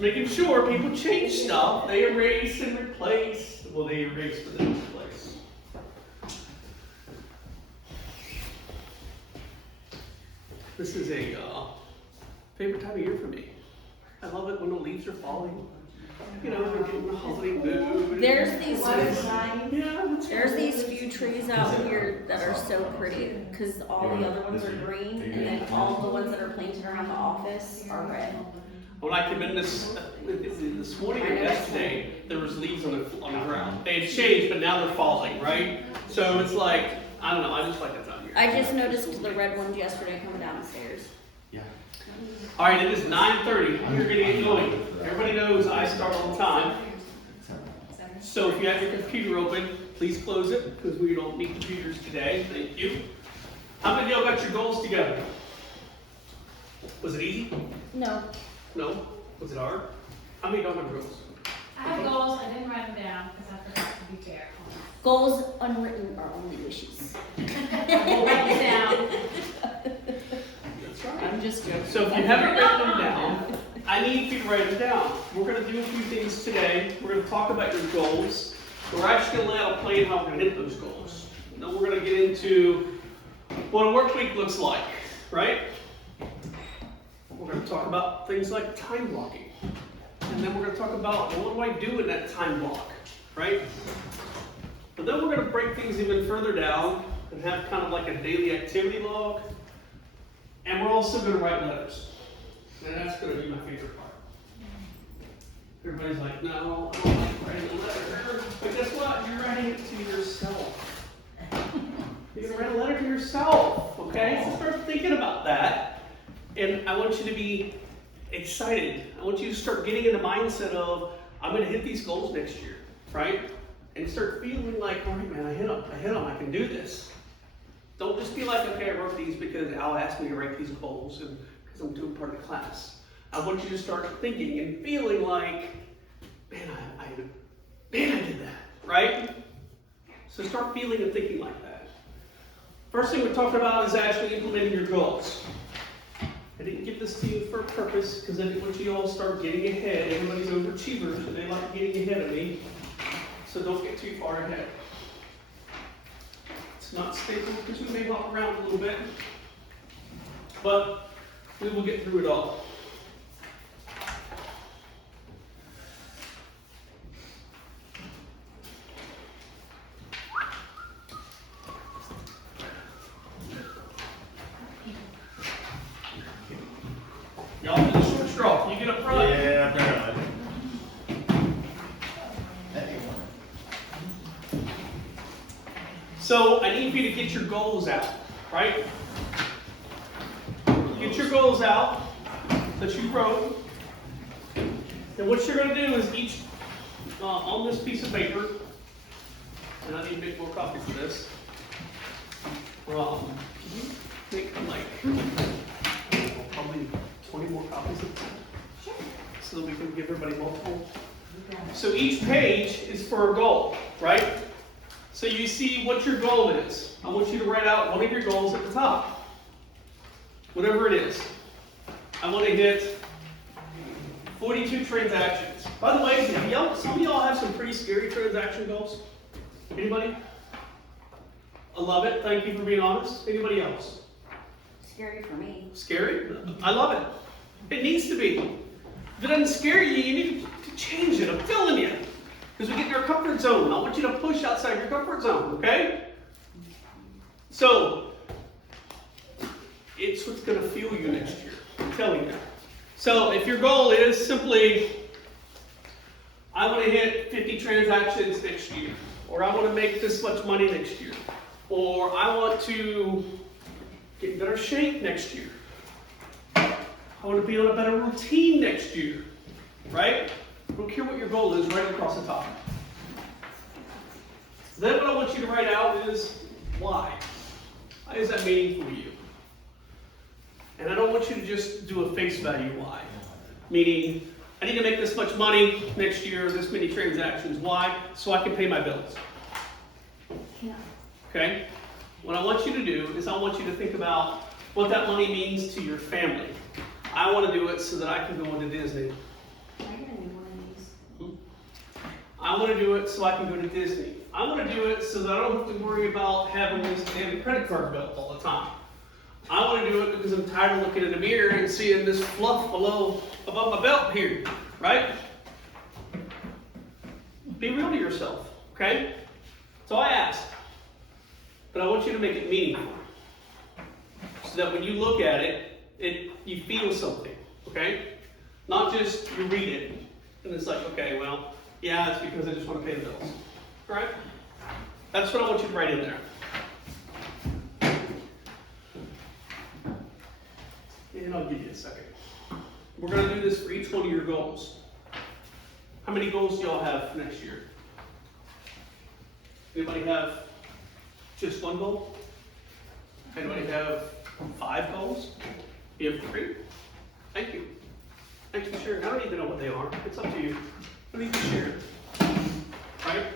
making sure people change stuff. They erase and replace. Well, they erase but then replace. This is a favorite time of year for me. I love it when the leaves are falling. You know, we're getting the holiday mood. There's these There's these few trees out here that are so pretty because all the other ones are green and then all the ones that are planted around the office are red. When I came in this morning or yesterday, there was leaves on the ground. They had changed, but now they're falling, right? So it's like, I don't know, I just like that time of year. I just noticed the red ones yesterday coming down the stairs. Yeah. All right, it is 9:30. We're gonna get going. Everybody knows I start on time. So if you have your computer open, please close it because we don't need computers today. Thank you. How many of y'all got your goals together? Was it easy? No. No? Was it hard? How many don't have goals? I have goals, I didn't write them down because I forgot to be fair. Goals unwritten are only wishes. I'll write it down. That's right. I'm just joking. So if you haven't written them down, I need you to write them down. We're going to do a few things today. We're going to talk about your goals. We're actually going to lay out a plan how we're going to hit those goals. And then we're going to get into what a work week looks like, right? We're going to talk about things like time blocking. And then we're going to talk about, well, what do I do in that time block, right? But then we're going to break things even further down and have kind of like a daily activity log. And we're also going to write letters. And that's going to be my favorite part. Everybody's like, no, I don't like writing a letter. But guess what? You're writing it to yourself. You're going to write a letter to yourself, okay? So start thinking about that. And I want you to be excited. I want you to start getting in the mindset of, I'm going to hit these goals next year, right? And start feeling like, all right, man, I hit them, I can do this. Don't just be like, okay, I wrote these because Al asked me to write these goals and because I'm doing part of the class. I want you to start thinking and feeling like, man, I did that, right? So start feeling and thinking like that. First thing we're talking about is actually implementing your goals. I didn't give this to you for a purpose because I didn't want you all to start getting ahead. Everybody's overachievers and they like getting ahead of me. So don't get too far ahead. It's not stable because we may hop around a little bit, but we will get through it all. Y'all do the short straw. Can you get up front? Yeah, apparently. So I need you to get your goals out, right? Get your goals out that you wrote. And what you're going to do is each, on this piece of paper, and I need to make more copies of this. Can you make like, probably 20 more copies of that? So that we can give everybody multiple. So each page is for a goal, right? So you see what your goal is. I want you to write out one of your goals at the top. Whatever it is. I want to hit 42 transactions. By the way, some of y'all have some pretty scary transaction goals. Anybody? I love it. Thank you for being honest. Anybody else? Scary for me. Scary? I love it. It needs to be. If it doesn't scare you, you need to change it. I'm telling you. Because we get in our comfort zone. I want you to push outside your comfort zone, okay? So, it's what's going to fuel you next year. I'm telling you. So, if your goal is simply, I want to hit 50 transactions next year, or I want to make this much money next year, or I want to get in better shape next year, I want to be on a better routine next year, right? I don't care what your goal is, right across the top. Then what I want you to write out is why. Why is that meaningful to you? And I don't want you to just do a face value why. Meaning, I need to make this much money next year, this many transactions. Why? So I can pay my bills. Yeah. Okay? What I want you to do is I want you to think about what that money means to your family. I want to do it so that I can go into Disney. I got a new one of these. I want to do it so I can go to Disney. I want to do it so that I don't have to worry about having this damn credit card bill all the time. I want to do it because I'm tired of looking in the mirror and seeing this fluff above my belt here, right? Be real to yourself, okay? So I ask, but I want you to make it meaningful, so that when you look at it, you feel something, okay? Not just you read it and it's like, okay, well, yeah, it's because I just want to pay the bills, all right? That's what I want you to write in there. And I'll give you a second. We're going to do this for each one of your goals. How many goals do y'all have for next year? Anybody have just one goal? Anybody have 5 goals? You have 3? Thank you. Thanks for sharing. I don't even know what they are. It's up to you. What do you share? Right?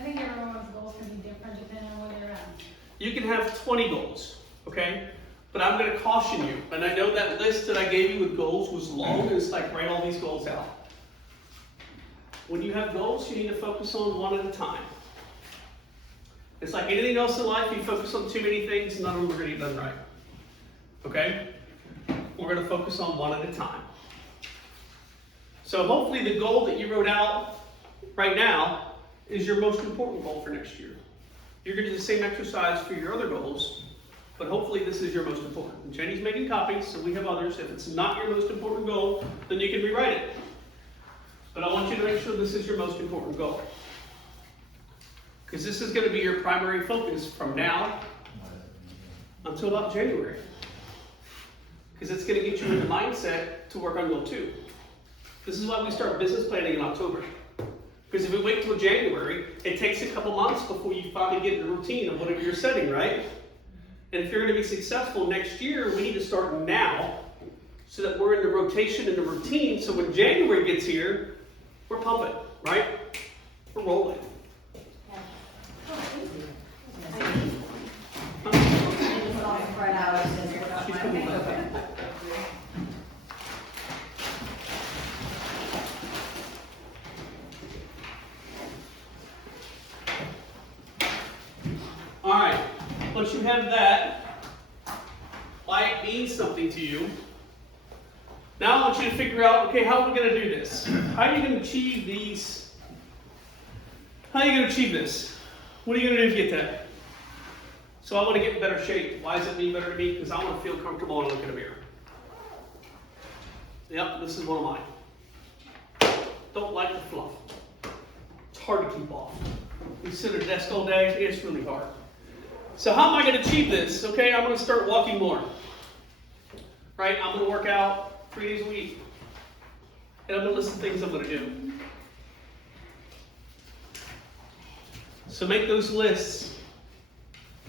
I think everyone's goals can be different depending on where they're at. You can have 20 goals, okay? But I'm going to caution you, and I know that list that I gave you with goals was long, and it's like write all these goals out. When you have goals, you need to focus on one at a time. It's like anything else in life, you focus on too many things, none of them are going to get done right. Okay? We're going to focus on one at a time. So hopefully the goal that you wrote out right now is your most important goal for next year. You're going to do the same exercise for your other goals, but hopefully this is your most important. And Jenny's making copies, so we have others. If it's not your most important goal, then you can rewrite it. But I want you to make sure this is your most important goal. Because this is going to be your primary focus from now until about January. Because it's going to get you in the mindset to work on goal 2. This is why we start business planning in October. Because if we wait till January, it takes a couple months before you finally get in the routine of whatever you're setting, right? And if you're going to be successful next year, we need to start now so that we're in the rotation and the routine. So when January gets here, we're pumping, right? We're rolling. It's all spread out. She's coming back. All right, once you have that, why it means something to you, now I want you to figure out, okay, how are we going to do this? How are you going to achieve these? How are you going to achieve this? What are you going to do to get that? So I want to get in better shape. Why does it mean better to me? Because I want to feel comfortable when I look in a mirror. Yep, this is one of mine. Don't like the fluff. It's hard to keep off. You sit at a desk all day, it's really hard. So how am I going to achieve this? Okay, I'm going to start walking more. Right? I'm going to work out 3 days a week. And I'm going to list the things I'm going to do. So make those lists.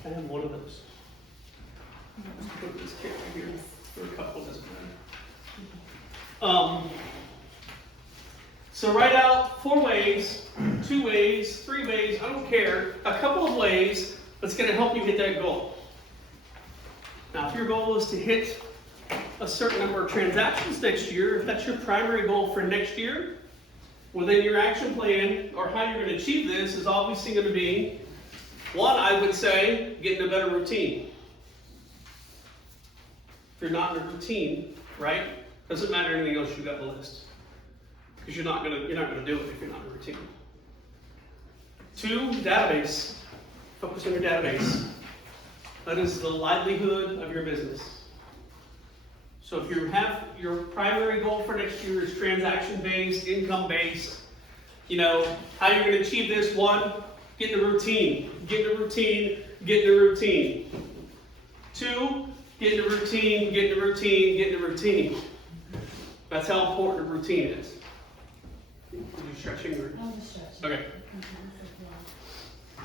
I have one of those. Let's put this kit right here. Or a couple of this. So write out 4 ways, 2 ways, 3 ways, I don't care, a couple of ways that's going to help you hit that goal. Now, if your goal is to hit a certain number of transactions next year, if that's your primary goal for next year, well then your action plan, or how you're going to achieve this, is obviously going to be, 1, I would say, get in a better routine. If you're not in a routine, right, doesn't matter anything else you got on the list. Because you're not gonna do it if you're not in a routine. 2, database. Focus on your database. That is the livelihood of your business. So if you have your primary goal for next year is transaction-based, income-based, you know, how you're going to achieve this: 1, get in a routine. Get in a routine, get in a routine. 2, get in a routine, get in a routine, get in a routine. That's how important a routine is. Are you stretching? Or? I'm just stretching. Okay.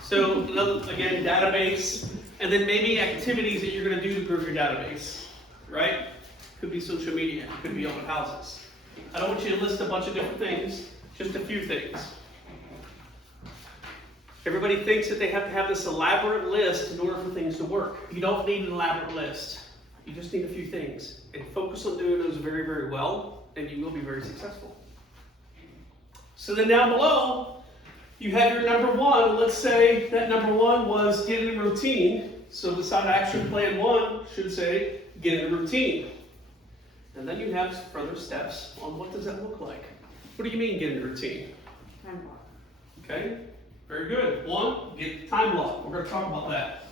So, again, database, and then maybe activities that you're going to do to grow your database, right? Could be social media, could be open houses. I don't want you to list a bunch of different things, just a few things. Everybody thinks that they have to have this elaborate list in order for things to work. You don't need an elaborate list. You just need a few things. And focus on doing those very, very well, and you will be very successful. So then down below, you have your number one. Let's say that number one was get in a routine. So beside action plan 1 should say get in a routine. And then you have further steps on what does that look like. What do you mean get in a routine? Time block. Okay, very good. 1, get time block. We're going to talk about that.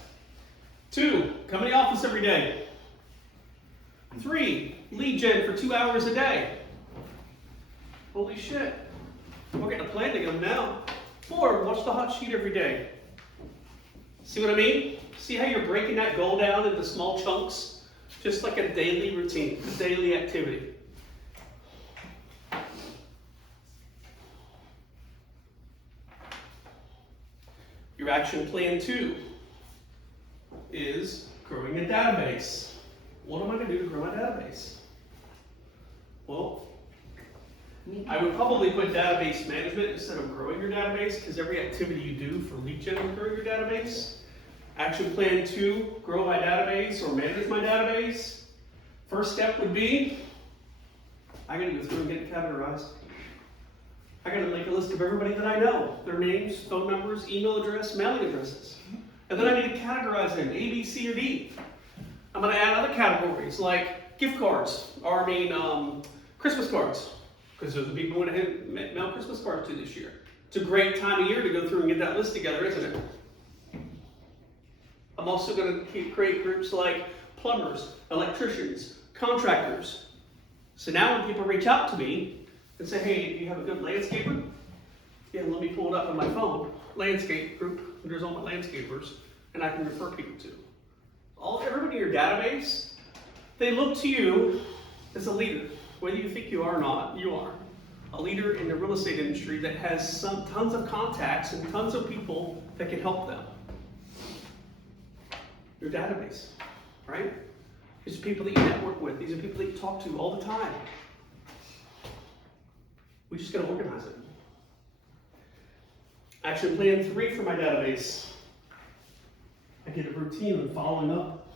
2, come in the office every day. 3, lead gen for 2 hours a day. Holy shit. We're getting a plan together now. 4, watch the hot sheet every day. See what I mean? See how you're breaking that goal down into small chunks? Just like a daily routine, a daily activity. Your action plan 2 is growing a database. What am I going to do to grow my database? Well, I would probably put database management instead of growing your database, because every activity you do for lead gen will grow your database. Action plan 2, grow my database or manage my database. First step would be, I gotta go through and get it categorized. I gotta make a list of everybody that I know, their names, phone numbers, email address, mailing addresses. And then I need to categorize them, A, B, C, or D. I'm gonna add other categories like gift cards, or Christmas cards, because those are the people who want to mail Christmas cards to this year. It's a great time of year to go through and get that list together, isn't it? I'm also going to create groups like plumbers, electricians, contractors. So now when people reach out to me and say, hey, do you have a good landscaper? Yeah, let me pull it up on my phone. Landscape group, there's all my landscapers, and I can refer people to. Everybody in your database, they look to you as a leader. Whether you think you are or not, you are. A leader in the real estate industry that has tons of contacts and tons of people that can help them. Your database, right? These are people that you network with. These are people that you talk to all the time. We just got to organize it. Action plan 3 for my database. I get a routine of following up.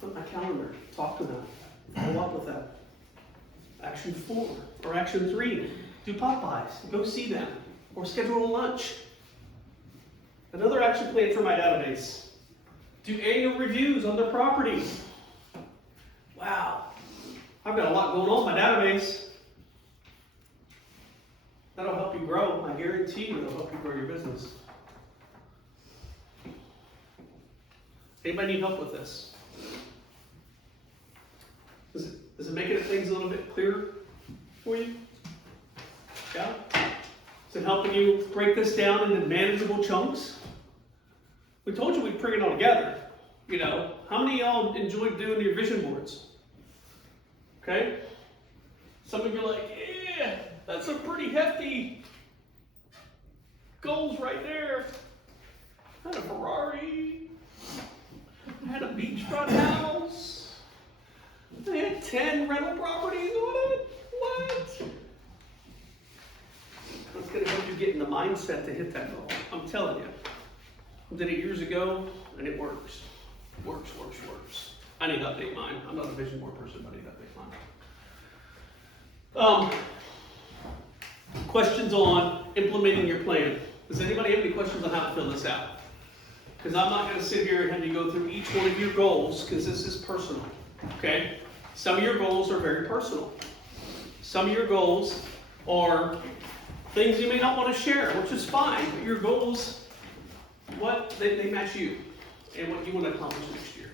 Put my calendar, talk to them, follow up with them. Action 4 or action 3, do Popeyes, go see them, or schedule a lunch. Another action plan for my database. Do annual reviews on their properties. Wow, I've got a lot going on in my database. That'll help you grow. I guarantee you it'll help you grow your business. Anybody need help with this? Is it making things a little bit clearer for you? Yeah? Is it helping you break this down into manageable chunks? We told you we'd bring it all together. You know, how many of y'all enjoyed doing your vision boards? Okay? Some of you are like, yeah, that's a pretty hefty goals right there. I had a Ferrari. I had a beachfront house. I had 10 rental properties on it. What? That's going to help you get in the mindset to hit that goal. I'm telling you. I did it years ago, and it works. Works. I need to update mine. I'm not a vision board person, but I need to update mine. Questions on implementing your plan. Does anybody have any questions on how to fill this out? Because I'm not going to sit here and have you go through each one of your goals, because this is personal. Okay? Some of your goals are very personal. Some of your goals are things you may not want to share, which is fine, but your goals, they match you and what you want to accomplish next year.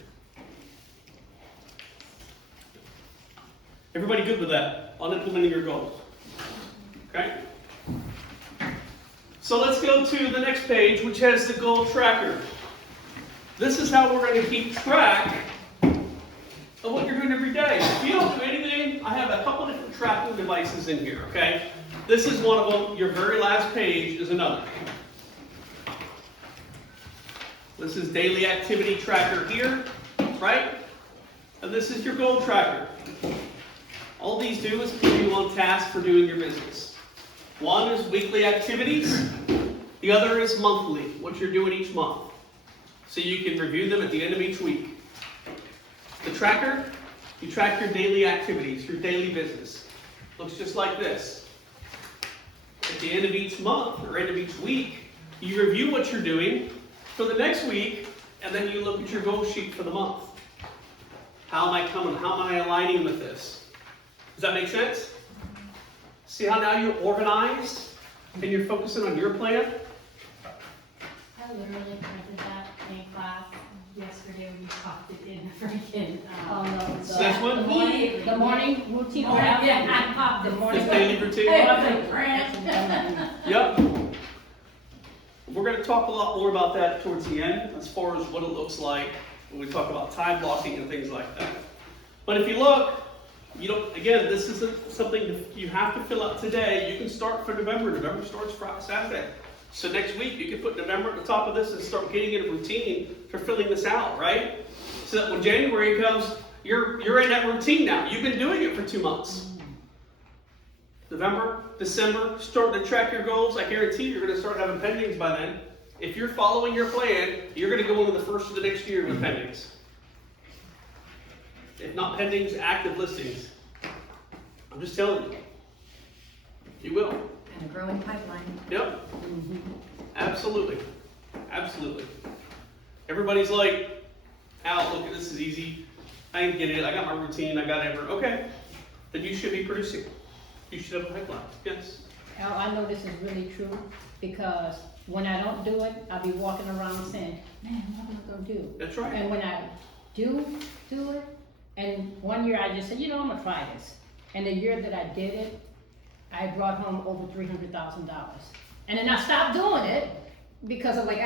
Everybody good with that on implementing your goals? Okay? So let's go to the next page, which has the goal tracker. This is how we're going to keep track of what you're doing every day. If you don't do anything, I have a couple different tracking devices in here, okay? This is one of them. Your very last page is another. This is daily activity tracker here, right? And this is your goal tracker. All these do is put you on task for doing your business. One is weekly activities. The other is monthly, what you're doing each month. So you can review them at the end of each week. tracker, you track your daily activities, your daily business. Looks just like this. At the end of each month or end of each week, you review what you're doing for the next week, and then you look at your goal sheet for the month. How am I coming? How am I aligning with this? Does that make sense? See how now you're organized and you're focusing on your plan? I literally printed that in class yesterday, we popped it in freaking, This one? the morning routine. Oh, yeah, I popped The the morning. daily routine? Hey, I was like, print. Yep. We're going to talk a lot more about that towards the end as far as what it looks like when we talk about time blocking and things like that. But if you look, you don't, again, this isn't something you have to fill out today. You can start for November. November starts Friday, Saturday. So next week you can put November at the top of this and start getting in a routine for filling this out, right? So that when January comes, you're in that routine now. You've been doing it for 2 months. November, December, starting to track your goals. I guarantee you're going to start having pendings by then. If you're following your plan, you're going to go into the first of the next year with pendings. If not pendings, active listings. I'm just telling you. You will. And a growing pipeline. Yep. Absolutely. Absolutely. Everybody's like, Al, look, this is easy. I get it. I got my routine. I got everything. Okay. Then you should be producing. You should have a pipeline. Yes. Al, I know this is really true, because when I don't do it, I'll be walking around saying, man, what am I gonna do? That's right. And when I do it, and one year I just said, you know, I'm gonna try this. And the year that I did it, I brought home over $300,000. And then I stopped doing it, because I'm like,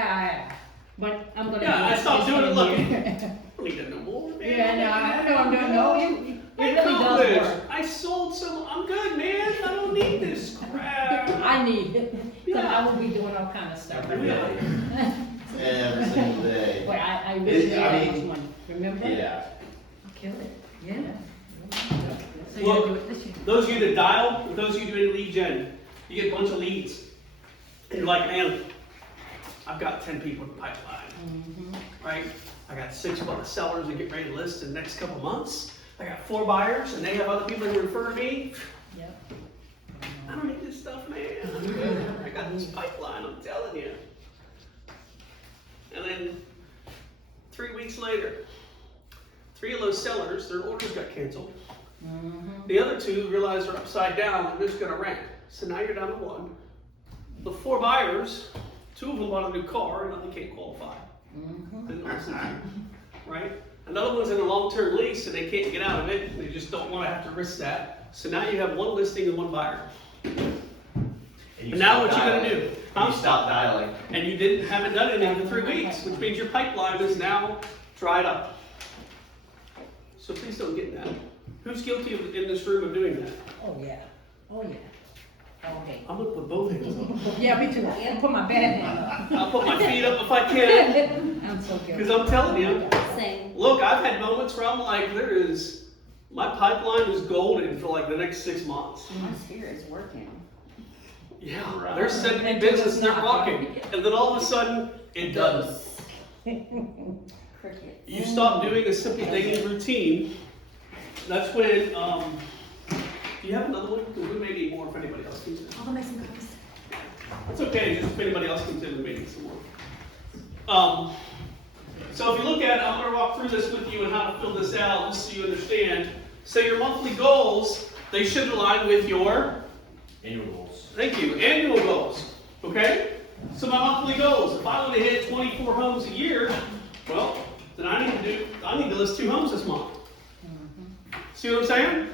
but I'm gonna. Yeah, I stopped doing it. Look, I Yeah, don't need to know more, man. I know I'm doing, no, it I really does accomplished. work. I sold some. I'm good, man. I don't need this crap. I need it, because Yeah. I will be doing all kind of stuff. Every day. Every single day. But I really I made that mean, much money, remember? Yeah. I'll kill it. Yeah. So Well, you're gonna do it this year? Those of you that dial, those of you doing lead gen, you get a bunch of leads. And you're like, man, I've got 10 people in the pipeline, right? I got 6 sellers that get ready to list in the next couple months. I got 4 buyers, and they have other people that refer to me. Yep. I don't need this stuff, man. I'm good. I got this pipeline, I'm telling you. And then 3 weeks later, 3 of those sellers, their orders got canceled. The other 2 realized they're upside down and they're just gonna rent. So now you're down to 1. The 4 buyers, 2 of them bought a new car and they can't qualify. Didn't listen to you, right? Another one's in a long-term lease and they can't get out of it. They just don't want to have to risk that. So now you have 1 listing and 1 buyer. And now what you gonna do? You stop dialing. And you haven't done anything for 3 weeks, which means your pipeline is now dried up. So please don't get that. Who's guilty in this room of doing that? Oh, yeah. Oh, yeah. Okay. I'm gonna put both hands up. Yeah, me too. I'll put my bad hand up. I'll put my feet up if I can, I'm so guilty. because I'm telling you. Same. Look, I've had moments where I'm like, my pipeline is golden for like the next 6 months. My spirit's working. Yeah, Right. they're sending me business, they're rocking, and then all of a sudden, it doesn't. Cricket. You stop doing a simple daily routine, that's when, do you have another one? Because we may need more if anybody else needs it. I'll go make some copies. It's okay, just if anybody else comes in, we may need some more. So if you look at it, I'm gonna walk through this with you and how to fill this out, just so you understand. So your monthly goals, they should align with your, Annual goals. thank you, annual goals, okay? So my monthly goals, if I want to hit 24 homes a year, well, then I need to list 2 homes this month. See what I'm saying?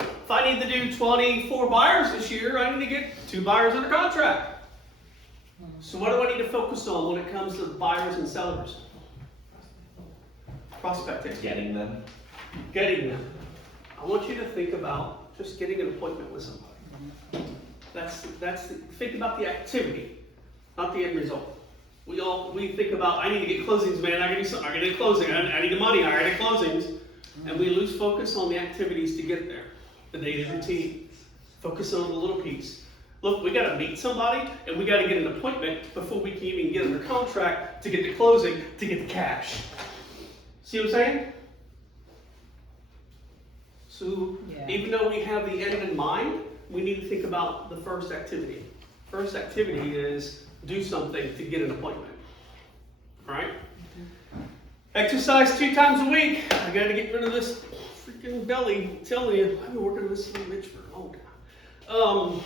If I need to do 24 buyers this year, I need to get 2 buyers under contract. So what do I need to focus on when it comes to buyers and sellers? Prospecting. Getting them. Getting them. I want you to think about just getting an appointment with somebody. Think about the activity, not the end result. We think about, I need to get closings, man, I gotta do something, I gotta get closing, I need the money, I gotta get closings. And we lose focus on the activities to get there, the daily routine. Focus on the little piece. Look, we gotta meet somebody and we gotta get an appointment before we can even get under contract to get the closing, to get the cash. See what I'm saying? So Yeah. even though we have the end in mind, we need to think about the first activity. First activity is do something to get an appointment. All right? Exercise 2 times a week. I got to get rid of this freaking belly. I'm telling you, I've been working on this little bitch for a long time.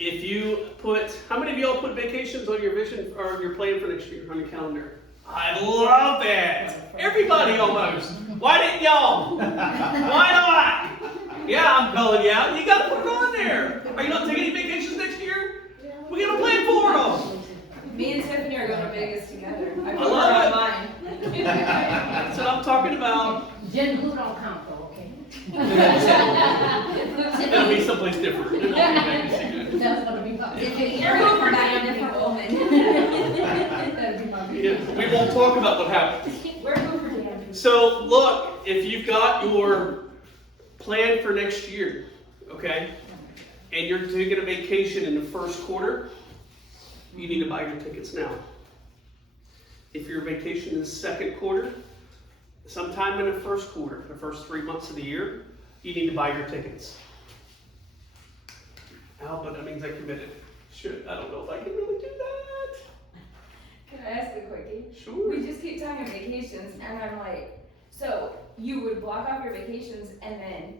If you put, how many of y'all put vacations on your vision or your plan for next year on your calendar? I love it. Everybody almost. Why didn't y'all? Why not? Yeah, I'm calling you out. You got to put it on there. Are you not taking any vacations next year? We got a plan for them. Me and Tiffany are going to Vegas together. I I love it. mine. That's what I'm talking about. Jen, who don't count though, okay? It'll be someplace different. It'll be Vegas again. That's gonna be my. You're going by a different woman. That'd be my. Yeah, we won't talk about what happened. We're going for Dan. So look, if you've got your plan for next year, okay, and you're taking a vacation in the first quarter, you need to buy your tickets now. If your vacation is second quarter, sometime in the first quarter, the first 3 months of the year, you need to buy your tickets. Al, but that means I committed. Shit, I don't know if I can really do that. Can I ask a quickie? Sure. We just keep talking vacations, and I'm like, so you would block off your vacations, and then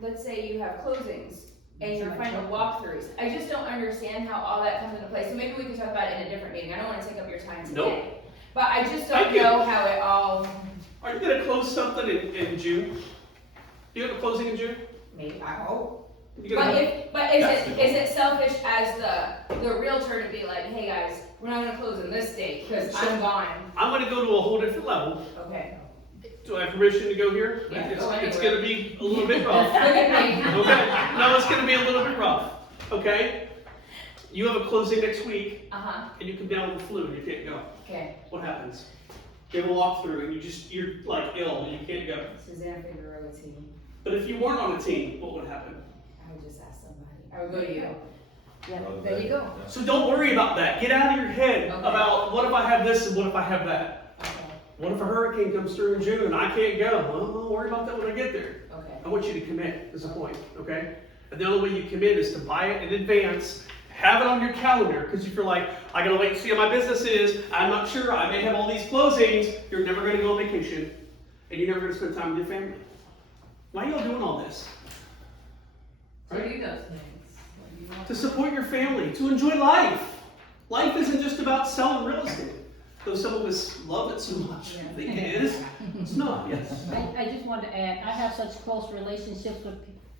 let's say you have closings and your final walkthroughs. I just don't understand how all that comes into play. So maybe we can talk about it in a different meeting. I don't want to take up your time today. Nope. But I just I don't get know it. how it all. Are you gonna close something in June? Do you have a closing in June? Maybe I hope. You gonna have- But is it selfish as the realtor to be like, hey guys, we're not gonna close on this date because I'm gone. I'm gonna go to a whole different level. Okay. Do I have permission to go here? Yeah, It's, go it's anywhere. gonna be a little bit rough. Look at me. Okay, no, it's gonna be a little bit rough, okay? You have a closing next week, Uh-huh, and you come down with the flu and you can't go. okay. What happens? You have a walkthrough and you're like ill and you can't go. Suzanne Figueroa team. But if you weren't on a team, what would happen? I would just ask somebody. I would go to you. Yeah, there you go. So don't worry about that. Get out of your head Okay. about what if I have this and what if I have that. Okay, What if a hurricane comes through in June and I can't go? Well, don't worry about that when I get there. okay. I want you to commit, is the point, okay? And the only way you commit is to buy it in advance, have it on your calendar, because if you're like, I gotta wait and see how my business is, I'm not sure, I may have all these closings, you're never gonna go on vacation, and you're never gonna spend time with your family. Why are y'all doing all this? So do those things. To support your family, to enjoy life. Life isn't just about selling real estate. Though some of us love it so much, I think it is. It's not, yes. I just want to add, I have such close relationships with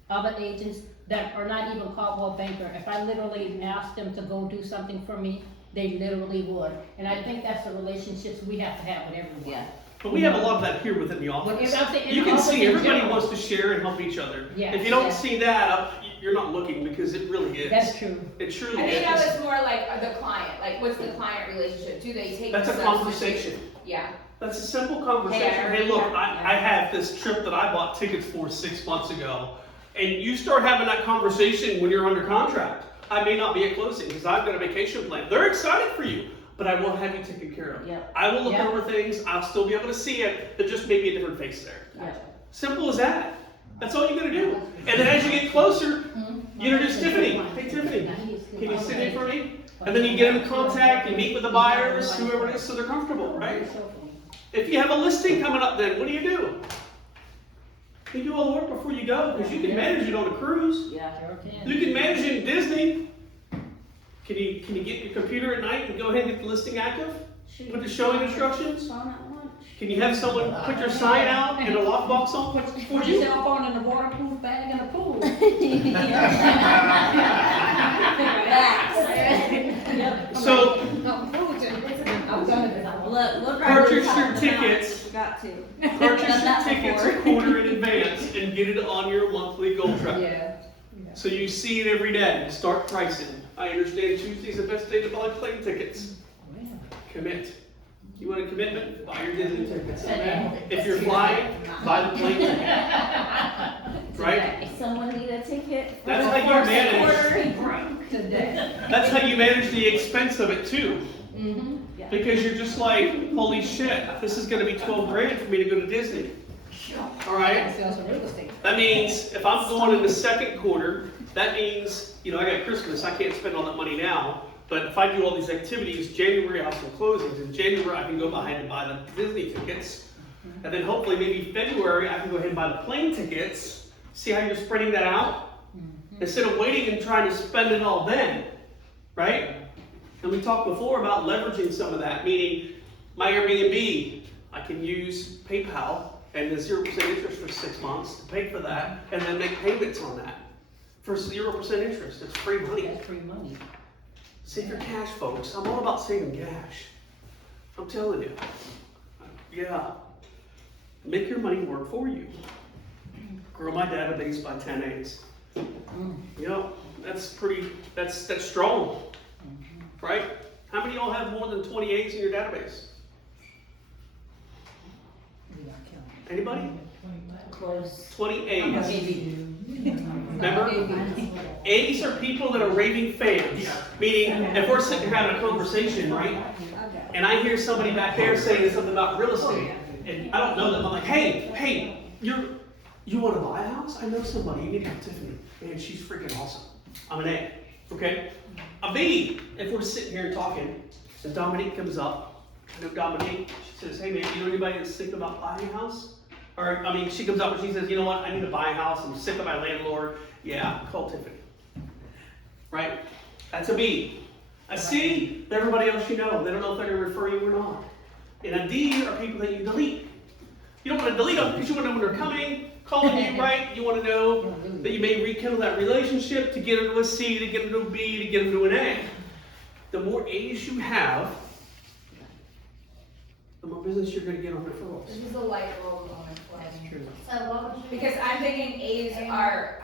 other agents that are not even Caldwell Banker. If I literally asked them to go do something for me, they literally would. And I think that's the relationships we have to have with everyone. Yeah. But we have a lot of that here within the office. Well, I'm saying in You the can office see in everybody general. wants to share and help each other. Yes, If you don't yes. see that, you're not looking because it really is. That's true. It truly I is. think that was more like the client, like what's the client relationship? Do they take? That's a the conversation. substitute? Yeah, That's a simple conversation. Hey, I Hey, look, already have- I have this trip that I bought tickets for 6 months ago. And you start having that conversation when you're under contract. I may not be at closing because I've got a vacation plan. They're excited for you, but I will have you taken care of. Yep. I will look Yep. over things. I'll still be able to see it, but just maybe a different face there. Yeah. Simple as that. That's all you gotta do. And then as you get closer, you introduce Tiffany. Hey, Tiffany, can you sit in for me? And then you get them in contact, you meet with the buyers, whoever it is, so they're comfortable, right? If you have a listing coming up then, what do? You do all the work before you go, because you can manage it on a cruise. Yeah. Sure can. You can manage it in Disney. Can you get your computer at night and go ahead and get the listing active? Put the showing instructions? Phone at lunch. Can you have someone put your sign out and a lockbox on for Put your you? cell phone in a waterproof bag in the pool. Facts. So, I've done it before. Look, Purchase your tickets. Forgot to. Purchase Done your that tickets before. a quarter in advance and get it on your monthly goal track. Yeah. So you see it every day. Start pricing. I understand Tuesday's the best day to buy plane tickets. Commit. You want a commitment? Buy your Disney tickets. If you're flying, buy the plane ticket. Right? If someone need a ticket. for That's the how you first manage. quarter, Today. That's how you manage the expense of it too. Mm-hmm. Yeah. Because you're just like, holy shit, this is gonna be 12 grand for me to go to Disney. All right? Sales for real estate. That means if I'm going in the second quarter, that means, you know, I got Christmas, I can't spend all that money now. But if I do all these activities, January I have some closings. In January I can go behind and buy the Disney tickets. And then hopefully maybe February I can go ahead and buy the plane tickets. See how you're spreading that out? Instead of waiting and trying to spend it all then, right? And we talked before about leveraging some of that, meaning my Airbnb, I can use PayPal and the 0% interest for 6 months to pay for that, and then make payments on that for 0% interest. It's free money. That's free money. Save your cash, folks. I'm all about saving cash. I'm telling you. Yeah. Make your money work for you. Grow my database by 10As. You know, that's strong. Right? How many of y'all have more than 20 A's in your database? Anybody? Close. 20 A's. Maybe. Remember? A's are people that are raving fans. Meaning, if we're sitting having a conversation, right? And I hear somebody back there saying something about real estate, and I don't know them. I'm like, hey, you want to buy a house? I know somebody. You need to have Tiffany. Man, she's freaking awesome. I'm an A. Okay? A B, if we're sitting here talking, and Dominique comes up. I know Dominique. She says, hey man, you know anybody that's thinking about buying a house? Or, she comes up and she says, you know what, I need to buy a house, I'm sick of my landlord. Yeah, call Tiffany. Right? That's a B. A C, everybody else you know. They don't know if they're going to refer you or not. And a D are people that you delete. You don't want to delete them because you want to know when they're coming, calling you, right? You want to know that you may rekindle that relationship to get them to a C, to get them to a B, to get them to an A. The more A's you have, the more business you're going to get on referrals. This is a light bulb moment for me. True. So what would you? Because I'm thinking A's are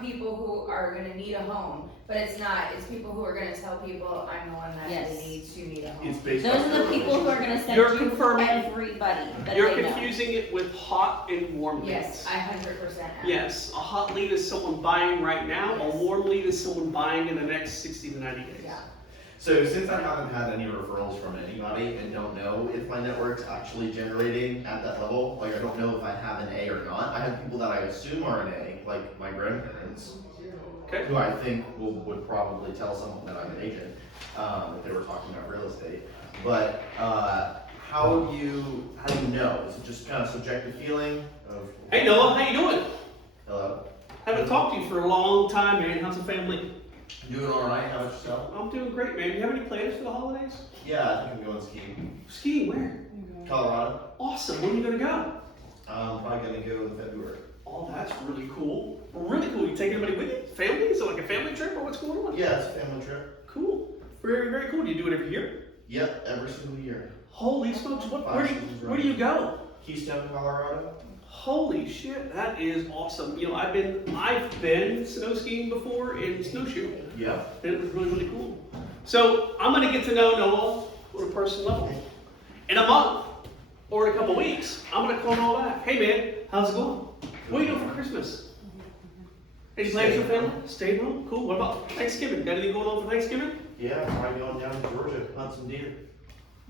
people who are gonna need a home, but it's not, it's people who are gonna tell people, I'm the one that Yes. really needs, you need a home. It's based Those on are the people who are gonna send You're you confirming- everybody that You're they know. confusing it with hot and warm leads. Yes, I 100% am. Yes, a hot lead is someone buying right now. A Yes. warm lead is someone buying in the next 60 to 90 days. Yeah. So since I haven't had any referrals from anybody and don't know if my network's actually generating at that level, like I don't know if I have an A or not. I have people that I assume are an A, like my grandparents, Okay. who I think would probably tell someone that I'm an agent, if they were talking about real estate. But how do you know? Is it just kind of subjective feeling of Hey Noah, how you doing? hello? Haven't talked to you for a long time, man. How's the family? Doing all right? How about yourself? I'm doing great, man. Do you have any plans for the holidays? Yeah, I think I'm going skiing. Skiing where? Colorado. Awesome. When are you gonna go? I'm probably gonna go in February. Oh, that's really cool. Really cool. You take everybody with you? Family? Is it like a family trip or what's going on? Yeah, it's a family trip. Cool. Very, very cool. Do you do it every year? Yep, every single year. Holy smokes. Where do you go? Keystone, Colorado. Holy shit, that is awesome. You know, I've been snow skiing before in snowshoe. Yeah. And it was really, really cool. So I'm gonna get to know Noah on a personal level. In a month or in a couple weeks, I'm gonna call Noah back. Hey man, how's it going? What are you doing for Christmas? Any plans for family? Staying home? Cool. What about Thanksgiving? Got anything going on for Thanksgiving? Yeah, probably going down to Georgia, hunt some deer.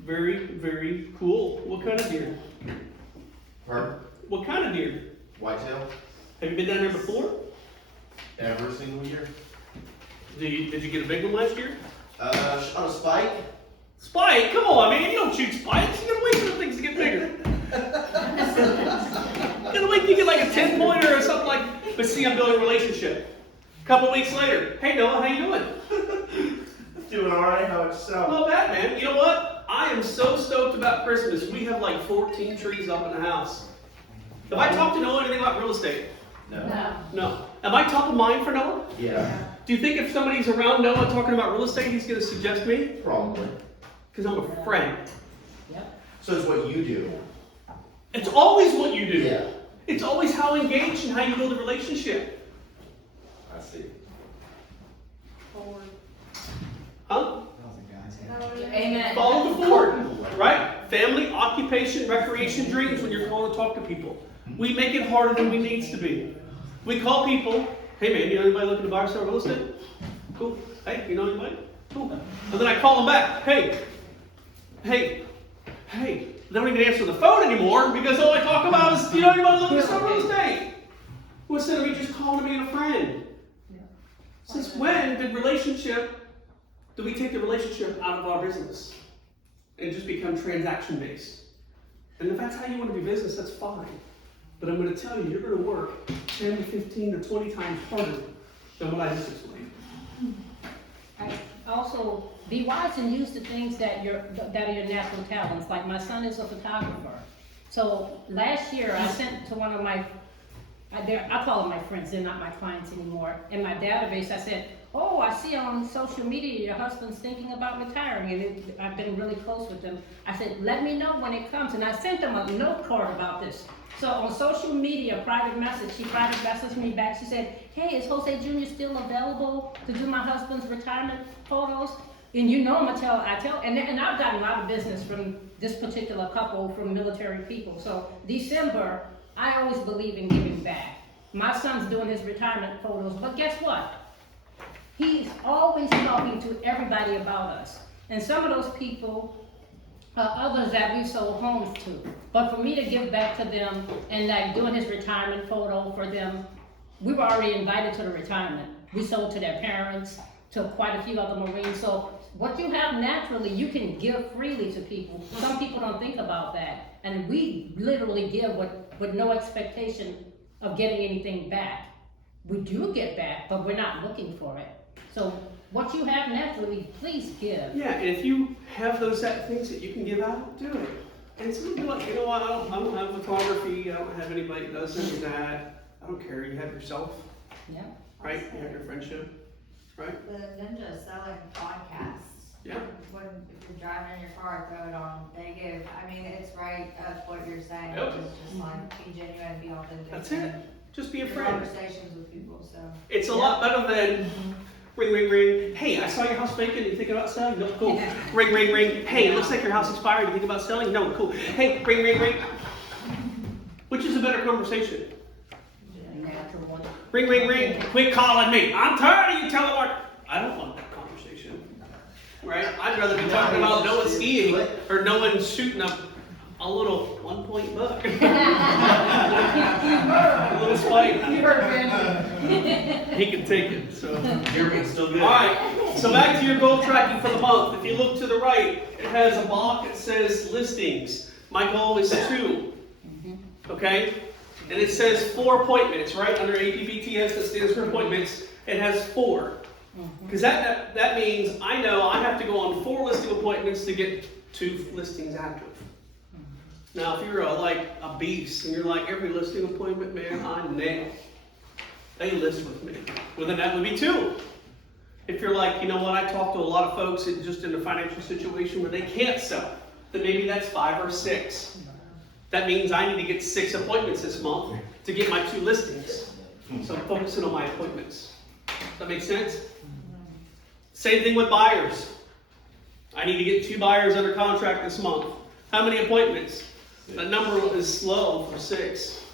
Very, very cool. What kind of deer? Pardon? What kind of deer? Whitetail. Have you been down there before? Every single year. Did you get a big one last year? Shot a spike. Spike? Come on, man. You don't shoot spikes. You gotta wait for things to get bigger. You gotta wait till you get like a 10-pointer or something like. But see, I'm building a relationship. A couple weeks later, hey Noah, how you doing? Doing all right. How about yourself? Not bad, man. You know what? I am so stoked about Christmas. We have like 14 trees up in the house. Have I talked to Noah anything about real estate? No. No. Am I top of mind for Noah? Yeah. Do you think if somebody's around Noah talking about real estate, he's gonna suggest me? Probably. Because I'm a friend. So it's what you do. It's always what you do. Yeah. It's always how engaged and how you build a relationship. I see. Huh? Amen. Follow the forward, right? Family, occupation, recreation, dreams when you're calling to talk to people. We make it harder than we needs to be. We call people, hey man, you know anybody looking to buy or sell real estate? Cool. Hey, you know anybody? Cool. And then I call them back, hey, Hey, they don't even answer the phone anymore because all I talk about is, you want to look at some real estate. Well, instead of me just calling to be a friend. Since when do we take the relationship out of our business and just become transaction based? And if that's how you want to do business, that's fine. But I'm going to tell you, you're going to work 10 to 15 to 20 times harder than what I just explained. Also, be wise and use the things that are your natural talents. Like my son is a photographer. So last year I sent to one of my, I call them my friends, they're not my clients anymore. In my database I said, oh, I see on social media your husband's thinking about retiring, and I've been really close with them. I said, let me know when it comes, and I sent them a note card about this. So on social media, private message, she private messaged me back. She said, hey, is Jose Jr. still available to do my husband's retirement photos? And you know I'm gonna tell, and I've gotten a lot of business from this particular couple, from military people. So December, I always believe in giving back. My son's doing his retirement photos, but guess what? He's always talking to everybody about us. And some of those people are others that we sold homes to. But for me to give back to them and like doing his retirement photo for them, we were already invited to the retirement. We sold to their parents, to quite a few other Marines. So what you have naturally, you can give freely to people. Some people don't think about that. And we literally give with no expectation of getting anything back. We do get back, but we're not looking for it. So what you have naturally, please give. Yeah, and if you have those things that you can give out, do it. And some people are like, you know what, I don't have photography, I don't have anybody that does any of that. I don't care, you have yourself, Yeah. right? You have your friendship, right? The Ninja selling podcasts. Yeah. If you're driving in your car, throw it on. They give, I mean, it's right up what you're saying, Yep. which is just like be genuine, be authentic. That's it. Just be a Your friend. Conversations with people, so. It's a lot better than ring, ring, ring. Hey, I saw your house vacant. You thinking about selling? No, cool. Ring, ring, ring. Hey, it looks like your house expired. You think about selling? No, cool. Hey, ring, ring, ring. Which is a better conversation? Natural one. Ring, ring, ring. Quit calling me. I'm tired of you telling our. I don't want that conversation. Right? I'd rather be talking about no one skiing or no one shooting a little 1-point buck. A little spike. He can take it. So. Jeremy's still good. All right. So back to your goal tracking for the month. If you look to the right, it has a block that says listings. My goal is 2. Okay? And it says 4 appointments, right? Under APBTS, that stands for appointments. It has 4. Because that means I know I have to go on 4 listing appointments to get 2 listings active. Now, if you're like a beast and you're like every listing appointment, man, I nail. They list with me. Well, then that would be 2. If you're like, you know what, I talk to a lot of folks just in a financial situation where they can't sell, then maybe that's 5 or 6. That means I need to get 6 appointments this month to get my 2 listings. So I'm focusing on my appointments. Does that make sense? Same thing with buyers. I need to get 2 buyers under contract this month. How many appointments? That number is slow for 6.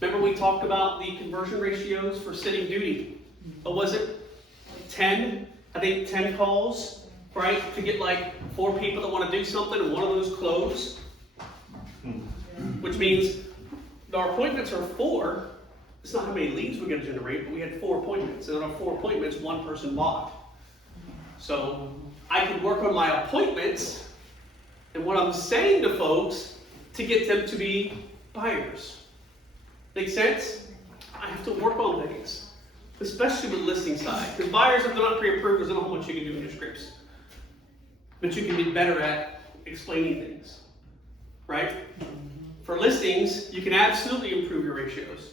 Remember we talked about the conversion ratios for sitting duty. What was it? 10? I think 10 calls, right? To get like 4 people that want to do something and one of those close. Which means our appointments are 4. It's not how many leads we're going to generate, but we had 4 appointments. And on our 4 appointments, 1 person bought. So I could work on my appointments and what I'm saying to folks to get them to be buyers. Make sense? I have to work on things, especially with the listing side. Because buyers, if they're not pre-approved, there's not much you can do in your scripts. But you can be better at explaining things, right? For listings, you can absolutely improve your ratios.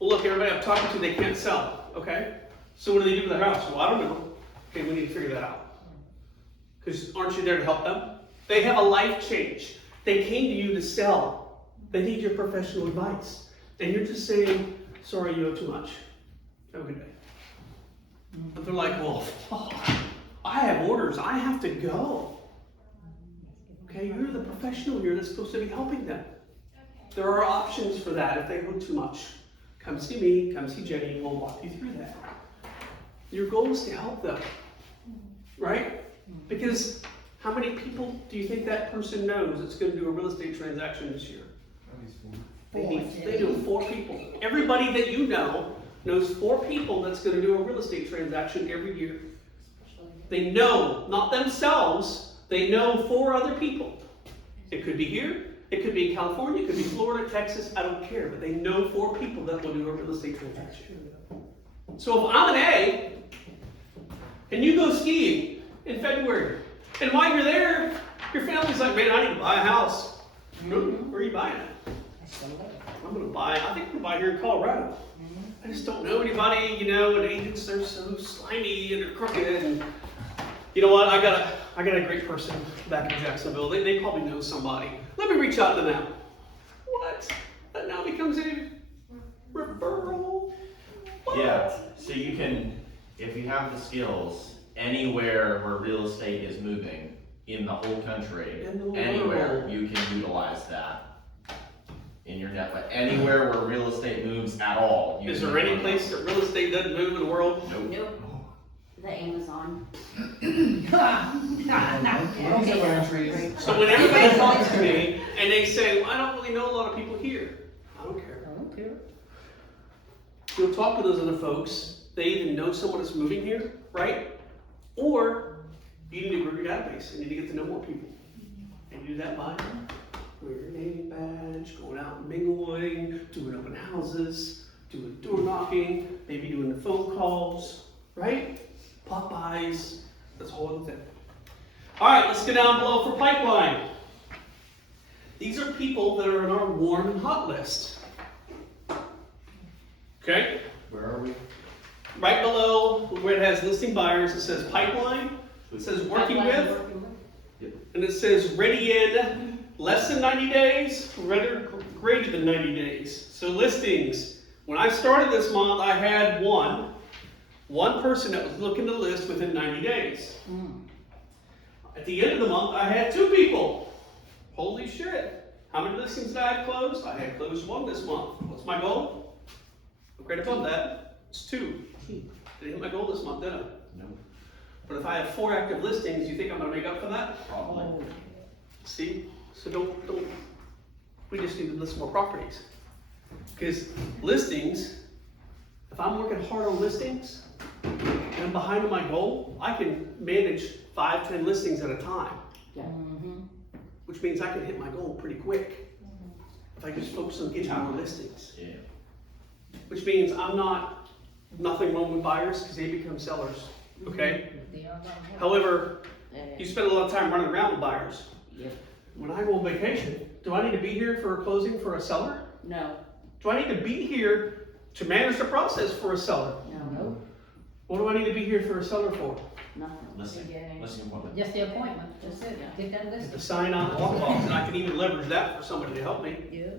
Well, look, everybody I'm talking to, they can't sell, okay? So what do they do with their house? Well, I don't know. Okay, we need to figure that out. Because aren't you there to help them? They have a life change. They came to you to sell. They need your professional advice. And you're just saying, sorry, you owe too much. Have a good day. But they're like, well, I have orders. I have to go. Okay, you're the professional here that's supposed to be helping them. There are options for that if they owe too much. Come see me, come see Jenny, we'll walk you through that. Your goal is to help them, right? Because How many people do you think that person knows that's gonna do a real estate transaction this year? They know 4 people. Everybody that you know knows 4 people that's gonna do a real estate transaction every year. They know, not themselves, they know 4 other people. It could be here, it could be in California, it could be Florida, Texas, I don't care, but they know 4 people that will do a real estate transaction. So if I'm an A, and you go skiing in February, and while you're there, your family's like, man, I need to buy a house. Where are you buying it? I think I'm gonna buy here in Colorado. I just don't know anybody, and agents, they're so slimy and they're crooked. And you know what? I got a great person back in Jacksonville. They probably know somebody. Let me reach out to them. What? That now becomes a referral? What? Yeah, so you can, if you have the skills, anywhere where real estate is moving in the whole country, In the world. anywhere you can utilize that in your network. Anywhere where real estate moves at all. you Is can there any utilize place that real estate doesn't move in the world? Nope. Nope. The Amazon. So when everybody talks to me and they say, well, I don't really know a lot of people here, I don't care. I don't care. You'll talk to those other folks, they either know someone that's moving here, right? Or you need to grow your database and you need to get to know more people. And you do that by wearing your name badge, going out and mingling, doing open houses, doing door knocking, maybe doing the phone calls, right? Popeyes, that's a whole other thing. All right, let's go down below for pipeline. These are people that are on our warm and hot list. Okay? Where are we? Right below where it has listing buyers, it says pipeline, it says working with, and it says ready in less than 90 days, greater than 90 days. So listings, when I started this month, I had one person that was looking to list within 90 days. At the end of the month, I had 2 people. Holy shit. How many listings did I have closed? I had closed 1 this month. What's my goal? Right above that, it's 2. Did I hit my goal this month, did I? No. But if I have 4 active listings, you think I'm gonna make up for that? Probably. See? So don't, we just need to list more properties. Because listings, if I'm working hard on listings, and I'm behind on my goal, I can manage 5, 10 listings at a time. Which means I can hit my goal pretty quick. If I just focus on getting more listings. Yeah. Which means nothing wrong with buyers because they become sellers, okay? However, you spend a lot of time running around with buyers. When I go on vacation, do I need to be here for a closing for a seller? No. Do I need to be here to manage the process for a seller? No. What do I need to be here for a seller for? Nothing. Listen appointment. Just the appointment, that's it, get that To listed. sign out walk-offs, and I can even leverage that for somebody to help me. Yeah.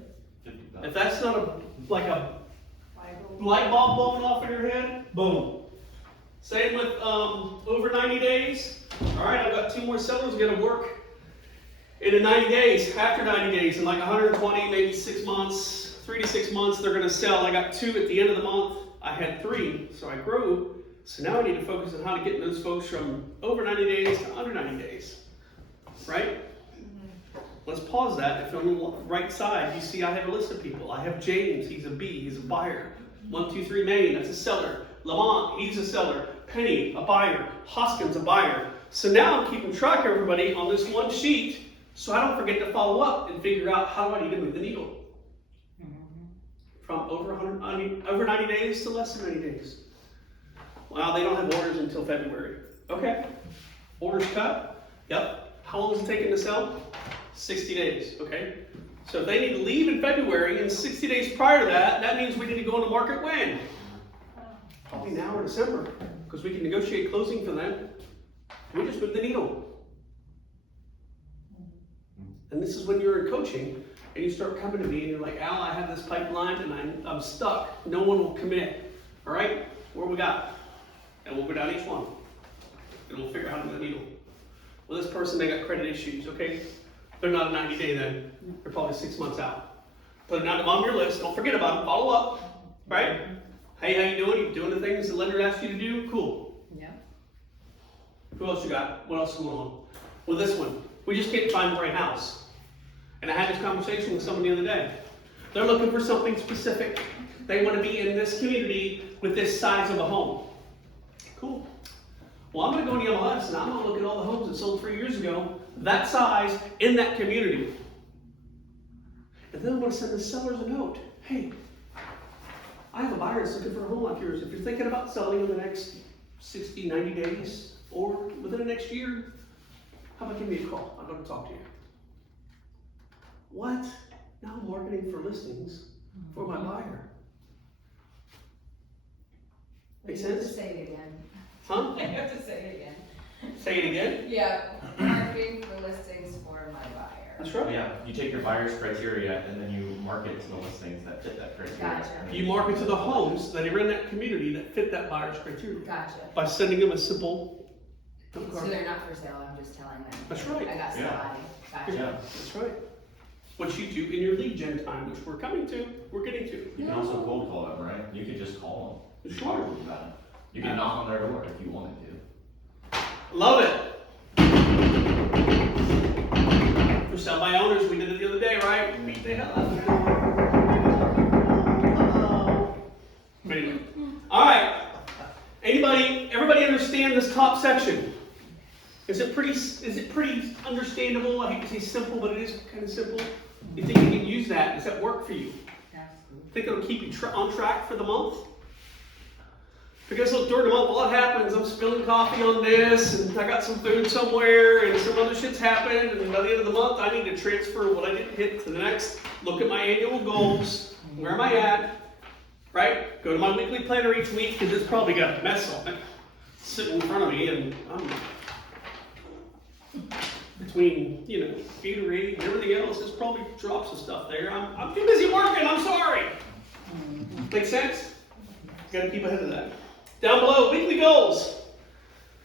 If that's not like a light bulb blowing off in your head, boom. Same with over 90 days. All right, I've got 2 more sellers gonna work in the 90 days, after 90 days, in like 120, maybe 6 months, 3 to 6 months, they're gonna sell. I got 2 at the end of the month. I had 3, so I grew. So now I need to focus on how to get those folks from over 90 days to under 90 days, right? Let's pause that. If on the right side, you see I have a list of people. I have James, he's a B, he's a buyer. 123 Maine, that's a seller. Lamont, he's a seller. Penny, a buyer. Hoskins, a buyer. So now I'm keeping track of everybody on this one sheet so I don't forget to follow up and figure out how do I need to move the needle. From over 90 days to less than 90 days. Well, they don't have orders until February. Okay. Orders cut? Yep. How long is it taking to sell? 60 days, okay? So if they need to leave in February and 60 days prior to that, that means we need to go on the market when? Probably now or December, because we can negotiate closing for them. We just move the needle. And this is when you're in coaching and you start coming to me and you're like, Al, I have this pipeline and I'm stuck. No one will commit. All right, what we got? And we'll go down each one and we'll figure out how to move the needle. Well, this person, they got credit issues, okay? They're not a 90 day then. They're probably 6 months out. Put them on your list. Don't forget about them. Follow up, right? Hey, how you doing? You doing the things the lender asked you to do? Cool. Yeah. Who else you got? What else is going on? with this one. We just can't find the right house. And I had this conversation with someone the other day. They're looking for something specific. They want to be in this community with this size of a home. Cool. Well, I'm going to go to MLS and I'm going to look at all the homes that sold 3 years ago, that size, in that community. And then I'm going to send the sellers a note. Hey, I have a buyer that's looking for a home like yours. If you're thinking about selling in the next 60, 90 days, or within the next year, how about give me a call? I'm going to talk to you. What? Now I'm marketing for listings for my buyer. Make You have to sense? say it again. Huh? I have to say it again. Say it again? Yeah, marketing for listings for my buyer. That's right. Yeah, you take your buyer's criteria and then you market to the listings that fit that criteria. Gotcha. You market to the homes that are in that community that fit that buyer's criteria Gotcha. by sending them a simple note So card. they're not for sale, I'm just telling them. That's right. I got Yeah. somebody. Gotcha. Yeah. That's right. What you do in your lead gen time, which we're coming to, we're getting to. You can also cold call them, right? You could just call them. Sure. Talk to them about it. You can knock on their door if you wanted to. Love it. For sell by owners, we did it the other day, right? Beat the hell out of them. But anyway. All right. Everybody understand this top section? Is it pretty understandable? I hate to say simple, but it is kind of simple. You think you can use that? Does that work for you? Think it'll keep you on track for the month? Because look, during the month, a lot happens. I'm spilling coffee on this, and I got some food somewhere, and some other shit's happened, and by the end of the month, I need to transfer what I didn't hit to the next, look at my annual goals, where am I at, right? Go to my weekly planner each week, because it's probably got a mess on it, sitting in front of me, and I'm between, Gatorade and everything else, there's probably drops of stuff there. I'm too busy working, I'm sorry. Make sense? Gotta keep ahead of that. Down below, weekly goals.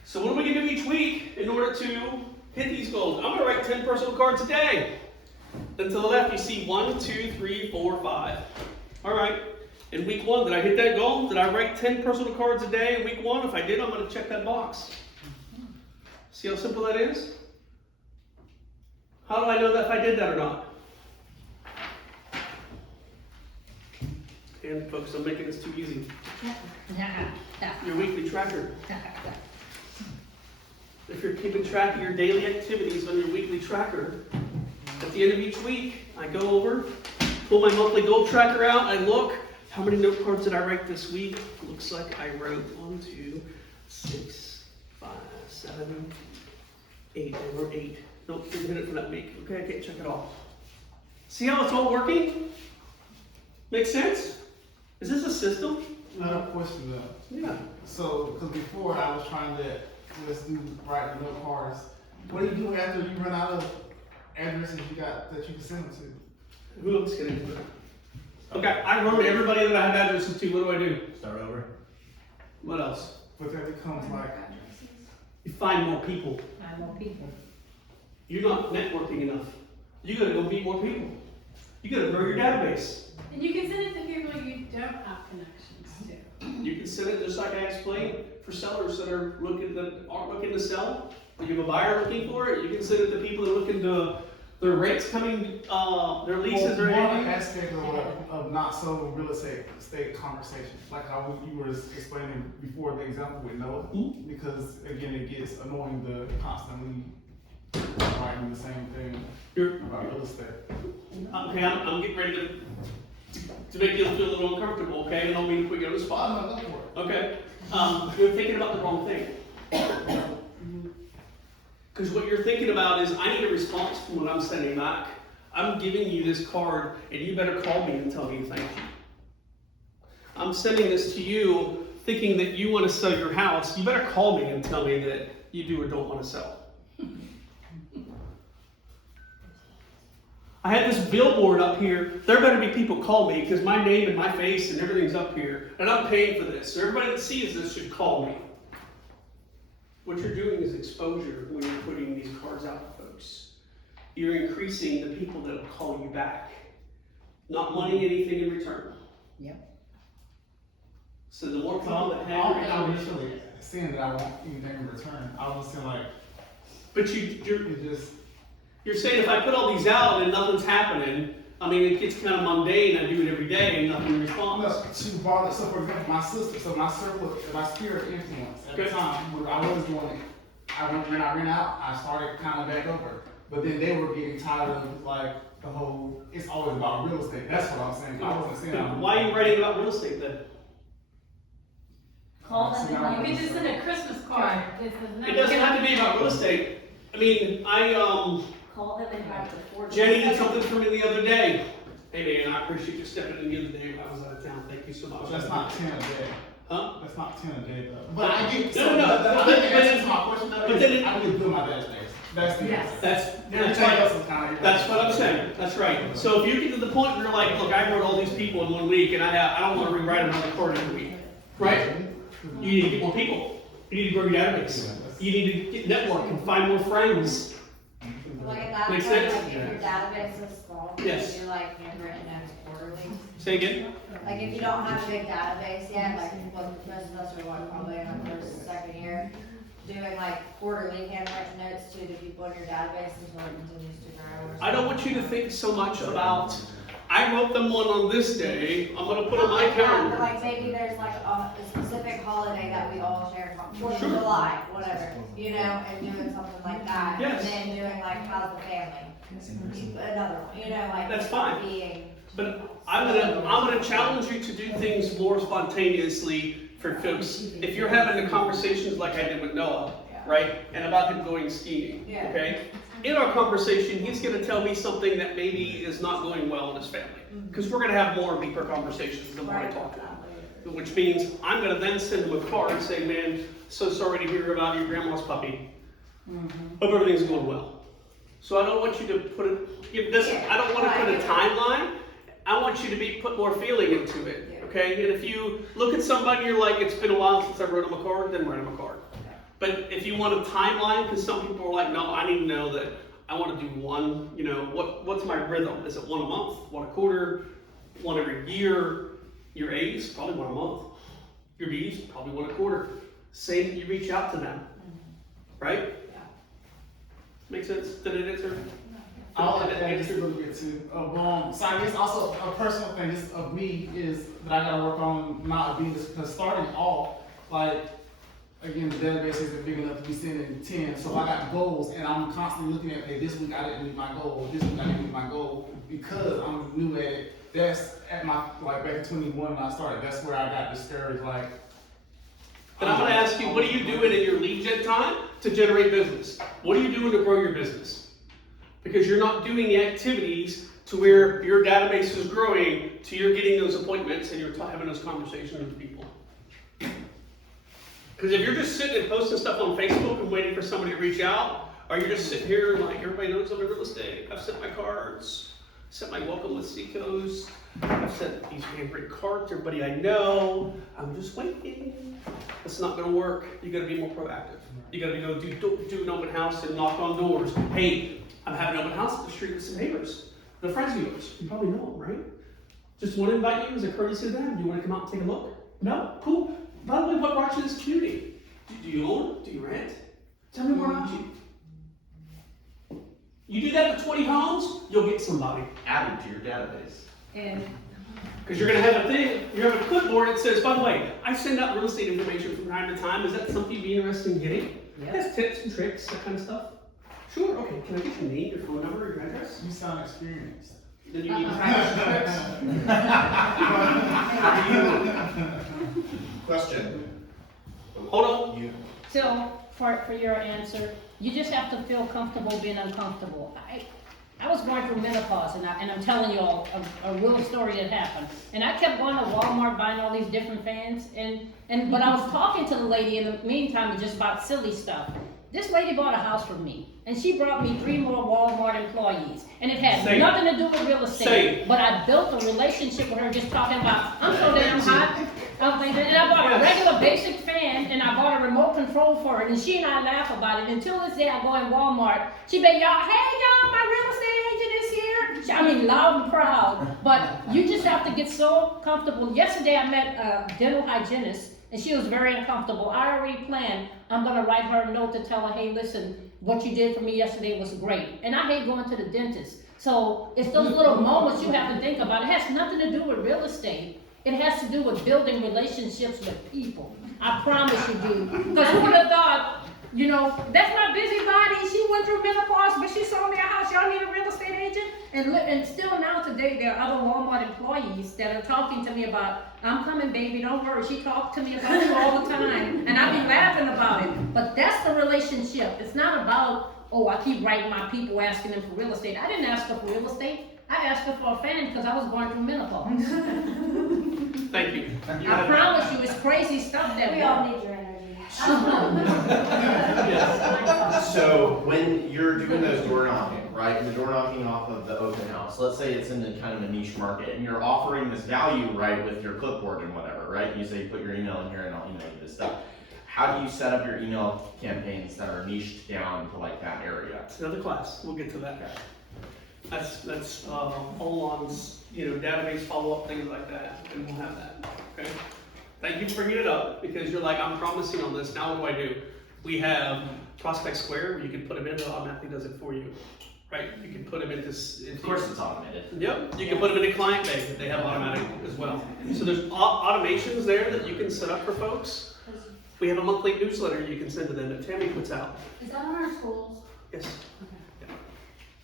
So what are we gonna do each week in order to hit these goals? I'm gonna write 10 personal cards a day. Then to the left, you see 1, 2, 3, 4, 5. All right. In week 1, did I hit that goal? Did I write 10 personal cards a day in week 1? If I did, I'm gonna check that box. See how simple that is? How do I know that if I did that or not? And folks, I'm making this too easy. Your weekly tracker. If you're keeping track of your daily activities on your weekly tracker, at the end of each week, I go over, pull my monthly goal tracker out, I look, how many note cards did I write this week? Looks like I wrote 1, 2, 6, 5, 7, 8. I wrote 8. Nope, didn't hit it for that week. Okay, I can't check it off. See how it's all working? Makes sense? Is this a system? I have a question though. Yeah. So, because before I was trying to, let's do write the note cards. What do you do after you run out of addresses you got that you can send them to? Who else can answer that? Okay, I wrote everybody that I have addresses to. What do I do? Start over. What else? But that becomes like, You find more people. I know people. You're not networking enough. You gotta go meet more people. You gotta grow your database. And you can send it to people you don't have connections to. You can send it just like I explained for sellers that aren't looking to sell. If you have a buyer looking for it, you can send it to people that are looking to their rates coming, their leases are one ending. aspect of not so real estate conversation, like how you were explaining before the example with Noah, because again, it gets annoying to constantly writing the same thing about real estate. Okay, I'm getting ready to make you feel a little uncomfortable, okay? I don't mean to put you on the spot. I'm not for it. Okay, you're thinking about the wrong thing. Because what you're thinking about is, I need a response from what I'm sending back. I'm giving you this card, and you better call me and tell me thank you. I'm sending this to you thinking that you want to sell your house. You better call me and tell me that you do or don't want to sell. I had this billboard up here. There better be people call me because my name and my face and everything's up here. And I'm paying for this. So everybody that sees this should call me. What you're doing is exposure when you're putting these cards out to folks. You're increasing the people that will call you back. Not wanting anything in return. Yep. So the more people that I have was really saying that I want anything in return. I was saying like, But you're It just, you're saying if I put all these out and nothing's happening, I mean, it gets kind of mundane. I do it every day and nothing responds. no, she brought it, so for example, my sister, so my circle, my sphere of influence at the Okay. time, when I was doing it, when I ran out, I started kind of back over. But then they were getting tired of like the whole, it's always about real estate. That's what I'm saying. I wasn't saying. But why are you writing about real estate then? Call them See, and You could just send a Christmas card. It doesn't have to be about real estate. I mean, call them and have the four. Jenny did something for me the other day. Hey man, I appreciate you stepping in the other day when I was out of town. Thank you so much. That's not 10 a day. Huh? That's not 10 a day though. But I get, No, no, I but- think the answer to my question though, but then is it- I need to build my database. That's the Yes. answer. That's Everything right. else is kind of. That's what I'm saying. That's right. So if you get to the point where you're like, look, I wrote all these people in 1 week and I don't want to rewrite another card every week, right? You need to get more people. You need to grow your database. You need to get network and find more friends. Like at that Makes point, sense? like if your database is small, you Yes. can do like handwritten notes quarterly. Say again? Like if you don't have a big database yet, like what most of us are what, probably in our first, second year, doing like quarterly handwritten notes to the people in your database until it continues to grow. or I don't want you to think so much about, I wrote them one on this day, I'm gonna put on my Not like that, but calendar. like maybe there's like a specific holiday that we all share from, Fourth of Sure. July, whatever, you know, and doing something like that. Yes. And then doing like, how's the family? Another one, you know, like. That's fine. Being. But I'm gonna challenge you to do things more spontaneously for folks. If you're having the conversations like I did with Noah, right, and about him going skiing, Yeah. okay? In our conversation, he's gonna tell me something that maybe is not going well in his family. Because we're gonna have more deeper conversations the more I talk to him. Which means I'm gonna then send him a card and say, man, so sorry to hear about your grandma's puppy. Hope everything's going well. So I don't want you to give this, I don't wanna put a timeline. I want you to put more feeling into it, okay? And if you look at somebody, you're like, it's been a while since I wrote them a card, then write them a card. But if you want a timeline, because some people are like, no, I need to know that I want to do one, you know, what's my rhythm? Is it one a month, one a quarter, one every year? Your A's, probably one a month. Your B's, probably one a quarter. Say that you reach out to them, right? Make sense? Did it answer? I'll add just a little bit too. So I guess also a personal thing just of me is that I gotta work on not being this, because starting off, like, again, the database isn't big enough to be sending 10, so if I got goals and I'm constantly looking at, hey, this week I didn't meet my goal, this week I didn't meet my goal, because I'm new at it, that's at my, like back in 21 when I started, that's where I got discouraged, like. Then I'm gonna ask you, what are you doing in your lead gen time to generate business? What are you doing to grow your business? Because you're not doing the activities to where your database is growing, to you're getting those appointments and you're having those conversations with people. Because if you're just sitting and posting stuff on Facebook and waiting for somebody to reach out, or you're just sitting here like, everybody knows I'm in real estate, I've sent my cards, sent my welcome with Seacoast, I've sent these handwritten cards to everybody I know, I'm just waiting. It's not gonna work. You gotta be more proactive. You gotta go do an open house and knock on doors. Hey, I'm having an open house at the street with some neighbors. They're friends of yours. You probably know them, right? Just want to invite you as a courtesy to them. Do you want to come out and take a look? No? Cool. By the way, what brought you to this community? Do you own? Do you rent? Tell me more about you. You do that to 20 homes, you'll get somebody. Add it to your database. And Because you're going to have a thing, you have a clipboard that says, by the way, I send out real estate information from time to time. Is that something you'd be interested in getting? Yes, tips and tricks, that kind of stuff. Sure, okay. Can I get your name, your phone number, your address? You sound experienced. Then you need tips and tricks. Question. Hold on. You, so, for your answer, you just have to feel comfortable being uncomfortable. I was going through menopause, and I'm telling you all a real story that happened. And I kept going to Walmart buying all these different fans, but I was talking to the lady in the meantime just about silly stuff. This lady bought a house from me, and she brought me 3 more Walmart employees, and it had Say it. nothing to do with real estate. Say it. But I built a relationship with her just talking about, I'm so damn hot. I'm thinking, and I bought a Yes. regular basic fan, and I bought a remote control for it, and she and I laugh about it. Until this day, I go in Walmart, she be, y'all, hey y'all, my real estate agent is here. I mean, loud and proud. But you just have to get so comfortable. Yesterday, I met a dental hygienist, and she was very uncomfortable. I already planned, I'm gonna write her a note to tell her, hey, listen, what you did for me yesterday was great. And I hate going to the dentist. So it's those little moments you have to think about. It has nothing to do with real estate. It has to do with building relationships with people. I promise you do. Because who would have thought, you know, that's my busybody. She went through menopause, but she sold me a house. Y'all need a real estate agent? And still now today, there are other Walmart employees that are talking to me about, I'm coming, baby, don't worry. She talked to me about you all the time. And I be laughing about it. But that's the relationship. It's not about, oh, I keep writing my people asking them for real estate. I didn't ask her for real estate. I asked her for a fan because I was going through menopause. Thank you. I promise you, it's crazy stuff that We all need your energy. So when you're doing those door knocking, right, the door knocking off of the open house, let's say it's in the kind of a niche market and you're offering this value, right, with your clipboard and whatever, right? You say, put your email in here and I'll email you this stuff. How do you set up your email campaigns that are niched down to like that area? It's another class, we'll get to that. That's all on, database follow-up, things like that, and we'll have that, okay? Thank you for bringing it up, because you're like, I'm promising on this, now what do? We have Prospect Square, where you can put them in, it automatically does it for you, right? You can put them into. Of course it's automated. Yep, you can put them into Client Bay, they have automatic as well. So there's automations there that you can set up for folks. We have a monthly newsletter you can send to them that Tammy puts out. Is that on our schools? Yes.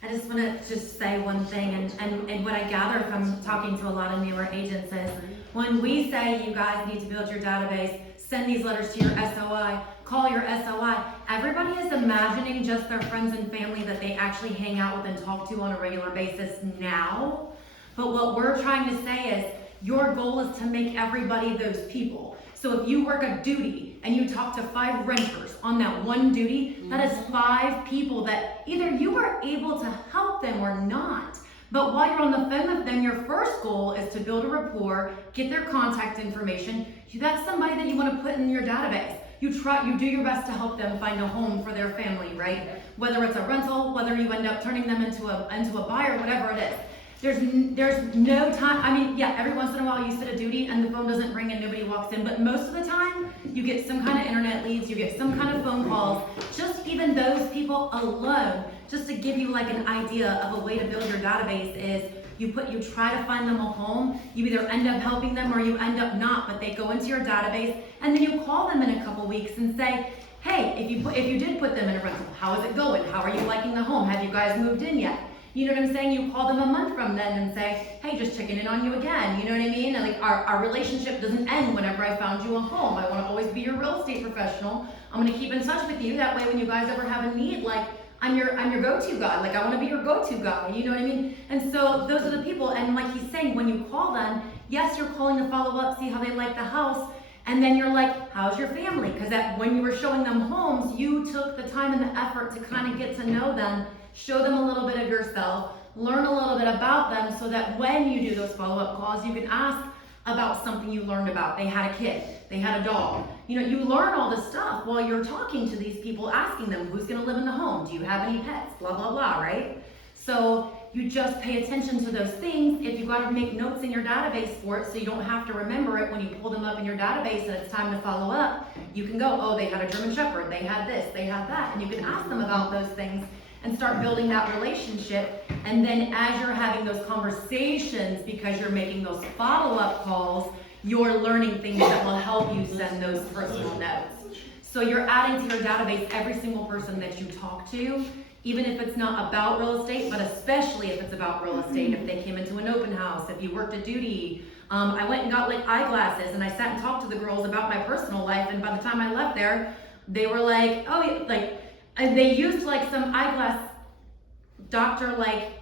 I just want to just say one thing, and what I gather from talking to a lot of newer agents is, when we say you guys need to build your database, send these letters to your SOI, call your SOI, everybody is imagining just their friends and family that they actually hang out with and talk to on a regular basis now. But what we're trying to say is, your goal is to make everybody those people. So if you work a duty and you talk to 5 renters on that one duty, that is 5 people that either you are able to help them or not. But while you're on the phone with them, your first goal is to build a rapport, get their contact information. That's somebody that you want to put in your database. You do your best to help them find a home for their family, right? Whether it's a rental, whether you end up turning them into a buyer, whatever it is. There's no time. I mean, yeah, every once in a while you sit a duty and the phone doesn't ring and nobody walks in, but most of the time you get some kind of internet leads, you get some kind of phone calls. Just even those people alone, just to give you like an idea of a way to build your database is you try to find them a home. You either end up helping them or you end up not, but they go into your database and then you call them in a couple weeks and say, hey, if you did put them in a rental, how is it going? How are you liking the home? Have you guys moved in yet? You know what I'm saying? You call them a month from then and say, hey, just checking in on you again. You know what I mean? And like our relationship doesn't end whenever I found you a home. I want to always be your real estate professional. I'm going to keep in touch with you. That way when you guys ever have a need, like I'm your go-to guy. Like I want to be your go-to guy. You know what I mean? And so those are the people. And like he's saying, when you call them, yes, you're calling to follow up, see how they like the house. And then you're like, how's your family? Because when you were showing them homes, you took the time and the effort to kind of get to know them, show them a little bit of yourself, learn a little bit about them so that when you do those follow-up calls, you can ask about something you learned about. They had a kid, they had a dog. You know, you learn all this stuff while you're talking to these people, asking them who's gonna live in the home, do you have any pets, blah, blah, blah, right? So you just pay attention to those things. If you gotta make notes in your database for it so you don't have to remember it when you pull them up in your database and it's time to follow up, you can go, oh, they had a German Shepherd, they had this, they had that, and you can ask them about those things and start building that relationship. And then as you're having those conversations, because you're making those follow-up calls, you're learning things that will help you send those personal notes. So you're adding to your database every single person that you talk to, even if it's not about real estate, but especially if it's about real estate, if they came into an open house, if you worked a duty. I went and got like eyeglasses and I sat and talked to the girls about my personal life, and by the time I left there, they were like, oh, like, and they used like some eyeglass doctor like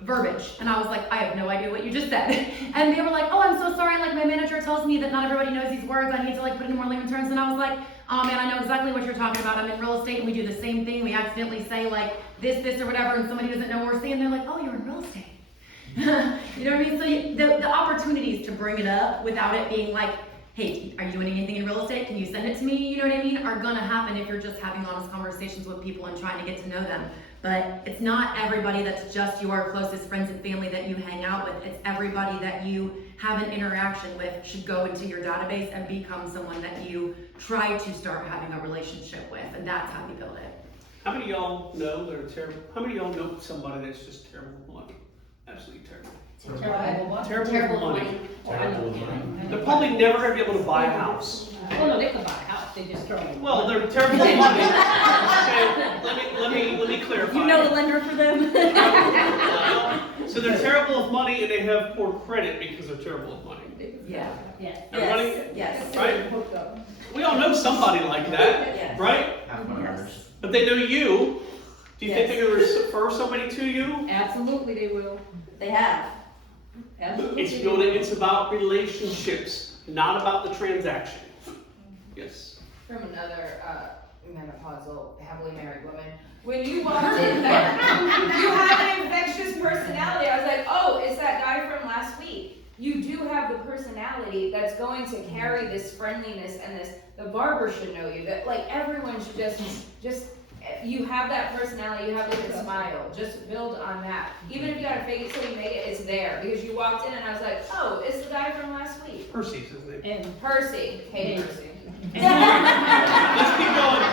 verbiage, and I was like, I have no idea what you just said. And they were like, oh, I'm so sorry, like my manager tells me that not everybody knows these words, I need to like put it in more layman terms. And I was like, oh man, I know exactly what you're talking about. I'm in real estate and we do the same thing. We accidentally say like this or whatever, and somebody doesn't know what we're saying. They're like, oh, you're in real estate. You know what I mean? So the opportunities to bring it up without it being like, hey, are you doing anything in real estate? Can you send it to me? You know what I mean? Are gonna happen if you're just having honest conversations with people and trying to get to know them. But it's not everybody that's just your closest friends and family that you hang out with. It's everybody that you have an interaction with should go into your database and become someone that you try to start having a relationship with. And that's how you build it. How many of y'all know they're terrible? How many of y'all know somebody that's just terrible with money? Absolutely terrible. Terrible what? Terrible with money. Oh, I know. They're probably never gonna be able to buy a house. Oh, no, they could buy a house, they just throw it. Well, they're terrible with money. Okay, let me clarify. You know the lender for them? So they're terrible with money and they have poor credit because they're terrible with money. Yeah. Yes. Everybody, Yes. right? We all know somebody like that, Yes. right? Half my earners. But they know you. Do you think Yes. they're gonna refer somebody to you? Absolutely, they will. They have. Absolutely. It's about relationships, not about the transaction. Yes. From another, menopausal, happily married woman. When you walked in there, you have an infectious personality. I was like, oh, it's that guy from last week. You do have the personality that's going to carry this friendliness and this, the barber should know you, that like everyone should just, you have that personality, you have like a smile, just build on that. Even if you gotta fake it till you make it, it's there, because you walked in and I was like, oh, it's the guy from last week. Percy's his name. And, Percy, hey Percy.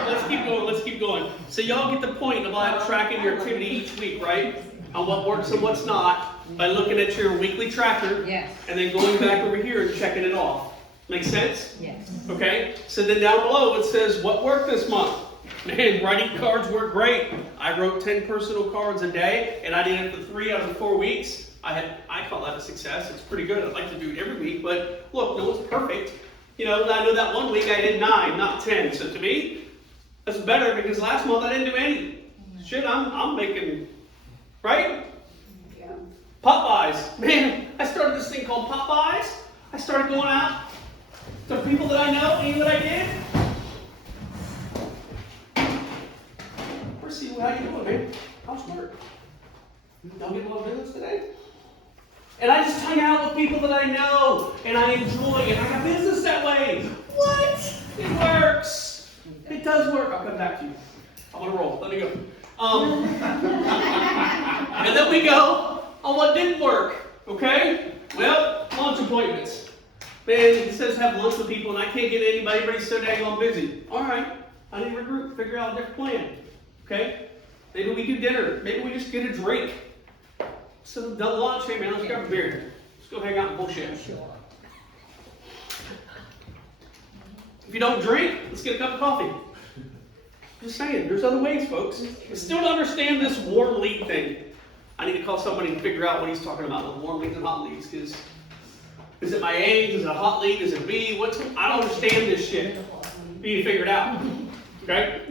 Let's keep going. So y'all get the point about tracking your activity each week, right? On what works and what's not, by looking at your weekly tracker, yes, and then going back over here and checking it off. Make sense? yes. Okay? So then down below it says, what worked this month? Man, writing cards work great. I wrote 10 personal cards a day, and I did it for 3 out of the 4 weeks. I call that a success. It's pretty good. I'd like to do it every week, but look, no one's perfect. You know, I know that one week I did 9, not 10. So to me, that's better because last month I didn't do any. Shit, I'm making, right? Yeah. Popeyes. Man, I started this thing called Popeyes. I started going out to people that I know, and you know what I did? Percy, how you doing, man? How's work? Y'all get a lot of business today? And I just hang out with people that I know, and I enjoy, and I got business that way. What? It works. It does work. I'll come back to you. I want to roll. Let me go. And then we go on what didn't work. Okay? Well, lunch appointments. Man, it says have lunch with people, and I can't get anybody. Everybody's so dang on busy. All right. I need to regroup, figure out a different plan. Okay? Maybe we do dinner. Maybe we just get a drink. So done lunch, hey man, let's grab a beer. Let's go hang out and bullshit. If you don't drink, let's get a cup of coffee. Just saying, there's other ways, folks. I still don't understand this warm lead thing. I need to call somebody and figure out what he's talking about with warm leads and hot leads. Because is it my age? Is it a hot lead? Is it B? I don't understand this shit. You need to figure it out. Okay?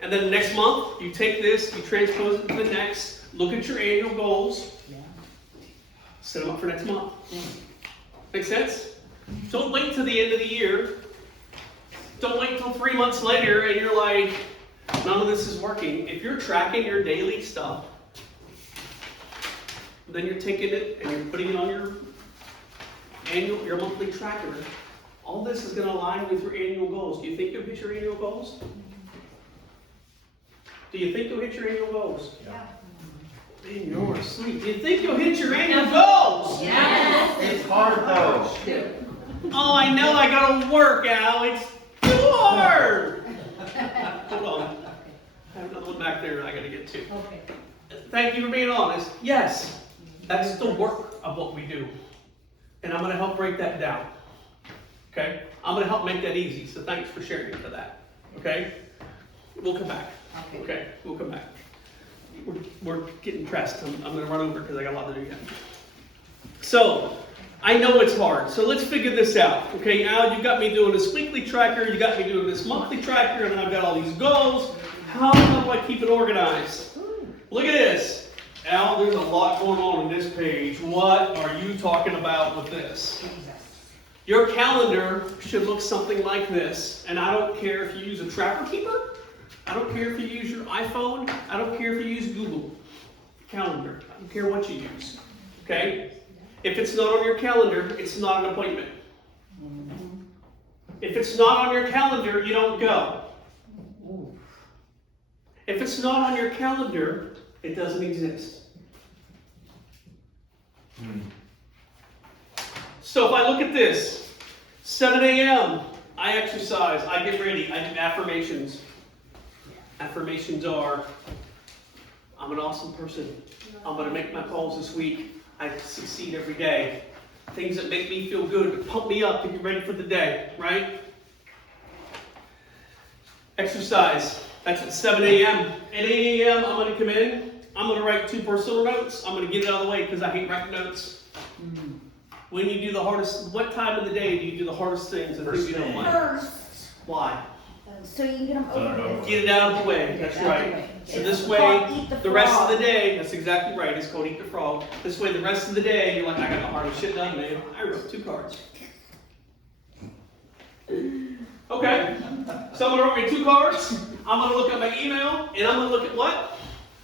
And then next month, you take this, you transpose it to the next. Look at your annual goals. Set them up for next month. Make sense? Don't wait till the end of the year. Don't wait till 3 months later and you're like, none of this is working. If you're tracking your daily stuff, then you're taking it and you're putting it on your monthly tracker. All this is going to align with your annual goals. Do you think you'll hit your annual goals? Do you think you'll hit your annual goals? Yeah. Man, you're asleep. Do you think you'll hit your annual goals? Yes. It's hard though. Oh, I know I gotta work, Al. It's too hard. Hold on. I have another one back there I gotta get to. Okay. Thank you for being honest. Yes, that's the work of what we do. And I'm gonna help break that down. Okay? I'm gonna help make that easy. So thanks for sharing for that. Okay? We'll come back. Okay, we'll come back. We're getting pressed. I'm going to run over because I got a lot to do yet. So, I know it's hard. So let's figure this out. Okay, Al, you got me doing this weekly tracker. You got me doing this monthly tracker. And then I've got all these goals. How do I keep it organized? Look at this. Al, there's a lot going on this page. What are you talking about with this? Your calendar should look something like this. And I don't care if you use a Trapper Keeper. I don't care if you use your iPhone. I don't care if you use Google Calendar. I don't care what you use. Okay? If it's not on your calendar, it's not an appointment. If it's not on your calendar, you don't go. If it's not on your calendar, it doesn't exist. So if I look at this, 7 a.m., I exercise, I get ready, I do affirmations. Affirmations are, I'm an awesome person. I'm gonna make my calls this week. I succeed every day. Things that make me feel good, pump me up to get ready for the day, right? Exercise, that's at 7 a.m. At 8 a.m., I'm gonna come in, I'm gonna write 2 personal notes. I'm gonna get it out of the way because I hate writing notes. When you do the hardest, what time of the day do you do the hardest things and things you don't like? First, Why? so you can get them over with. Get it out of the way, that's Get it out of the right. way. So It's this called way, eat the the rest of the frog. day, that's exactly right, it's called Eat the Frog. This way, the rest of the day, you're like, I got the hardest shit done, man. I wrote 2 cards. Okay, so I'm gonna write me 2 cards. I'm gonna look at my email, and I'm gonna look at what?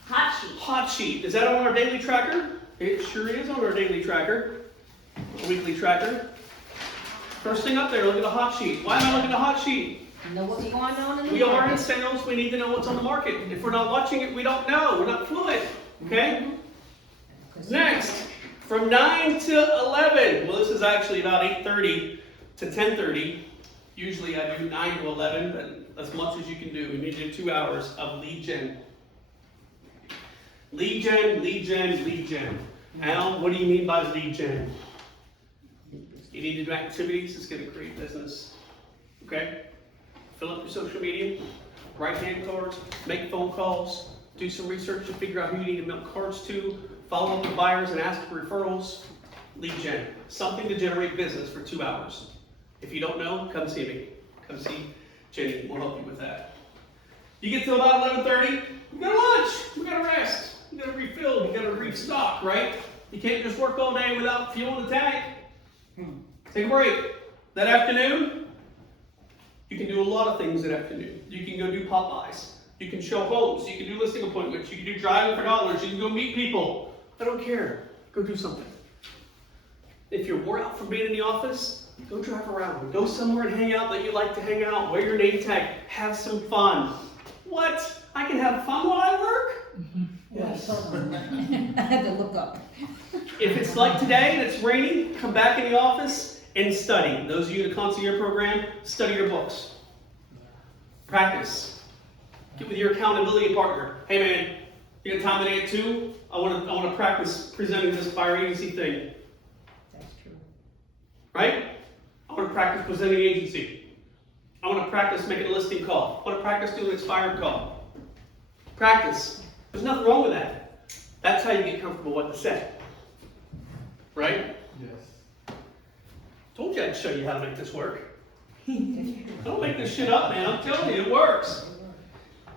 Hot sheet. Hot sheet. Is that on our daily tracker? It sure is on our daily tracker. Weekly tracker. First thing up there, look at the hot sheet. Why am I looking at the hot sheet? Know what's going on in the We are in market. sales, we need to know what's on the market. If we're not watching it, we don't know. We're not fluid. Okay? Next, from 9 to 11. Well, this is actually about 8:30 to 10:30. Usually I do 9 to 11, but as much as you can do. We need to do 2 hours of lead gen. Lead gen, lead gen, lead gen. Al, what do you mean by lead gen? You need to do activities that's going to create business. Okay? Fill up your social media, write hand cards, make phone calls, do some research to figure out who you need to mail cards to, follow up with buyers and ask for referrals. Lead gen. Something to generate business for 2 hours. If you don't know, come see me. Come see Jenny. We'll help you with that. You get to about 11:30, we go to lunch. We got to rest. We got to refill. We got to restock, right? You can't just work all day without fuel in the tank. Take a break. That afternoon, you can do a lot of things that afternoon. You can go do Popeyes. You can show homes. You can do listing appointments. You can do driving for dollars. You can go meet people. I don't care. Go do something. If you're wore out from being in the office, go drive around. Go somewhere and hang out that you like to hang out. Wear your name tag. Have some fun. What? I can have fun while I work? Yes. I had to look up. If it's like today and it's raining, come back in the office and study. Those of you in the concierge program, study your books. Practice. Get with your accountability partner. Hey man, you got time today at 2? I want to practice presenting this buyer agency thing. That's true. Right? I want to practice presenting agency. I want to practice making a listing call. I want to practice doing an expired call. Practice. There's nothing wrong with that. That's how you get comfortable what to say. Right? Yes. Told you I'd show you how to make this work. Don't make this shit up, man. I'm telling you, it works.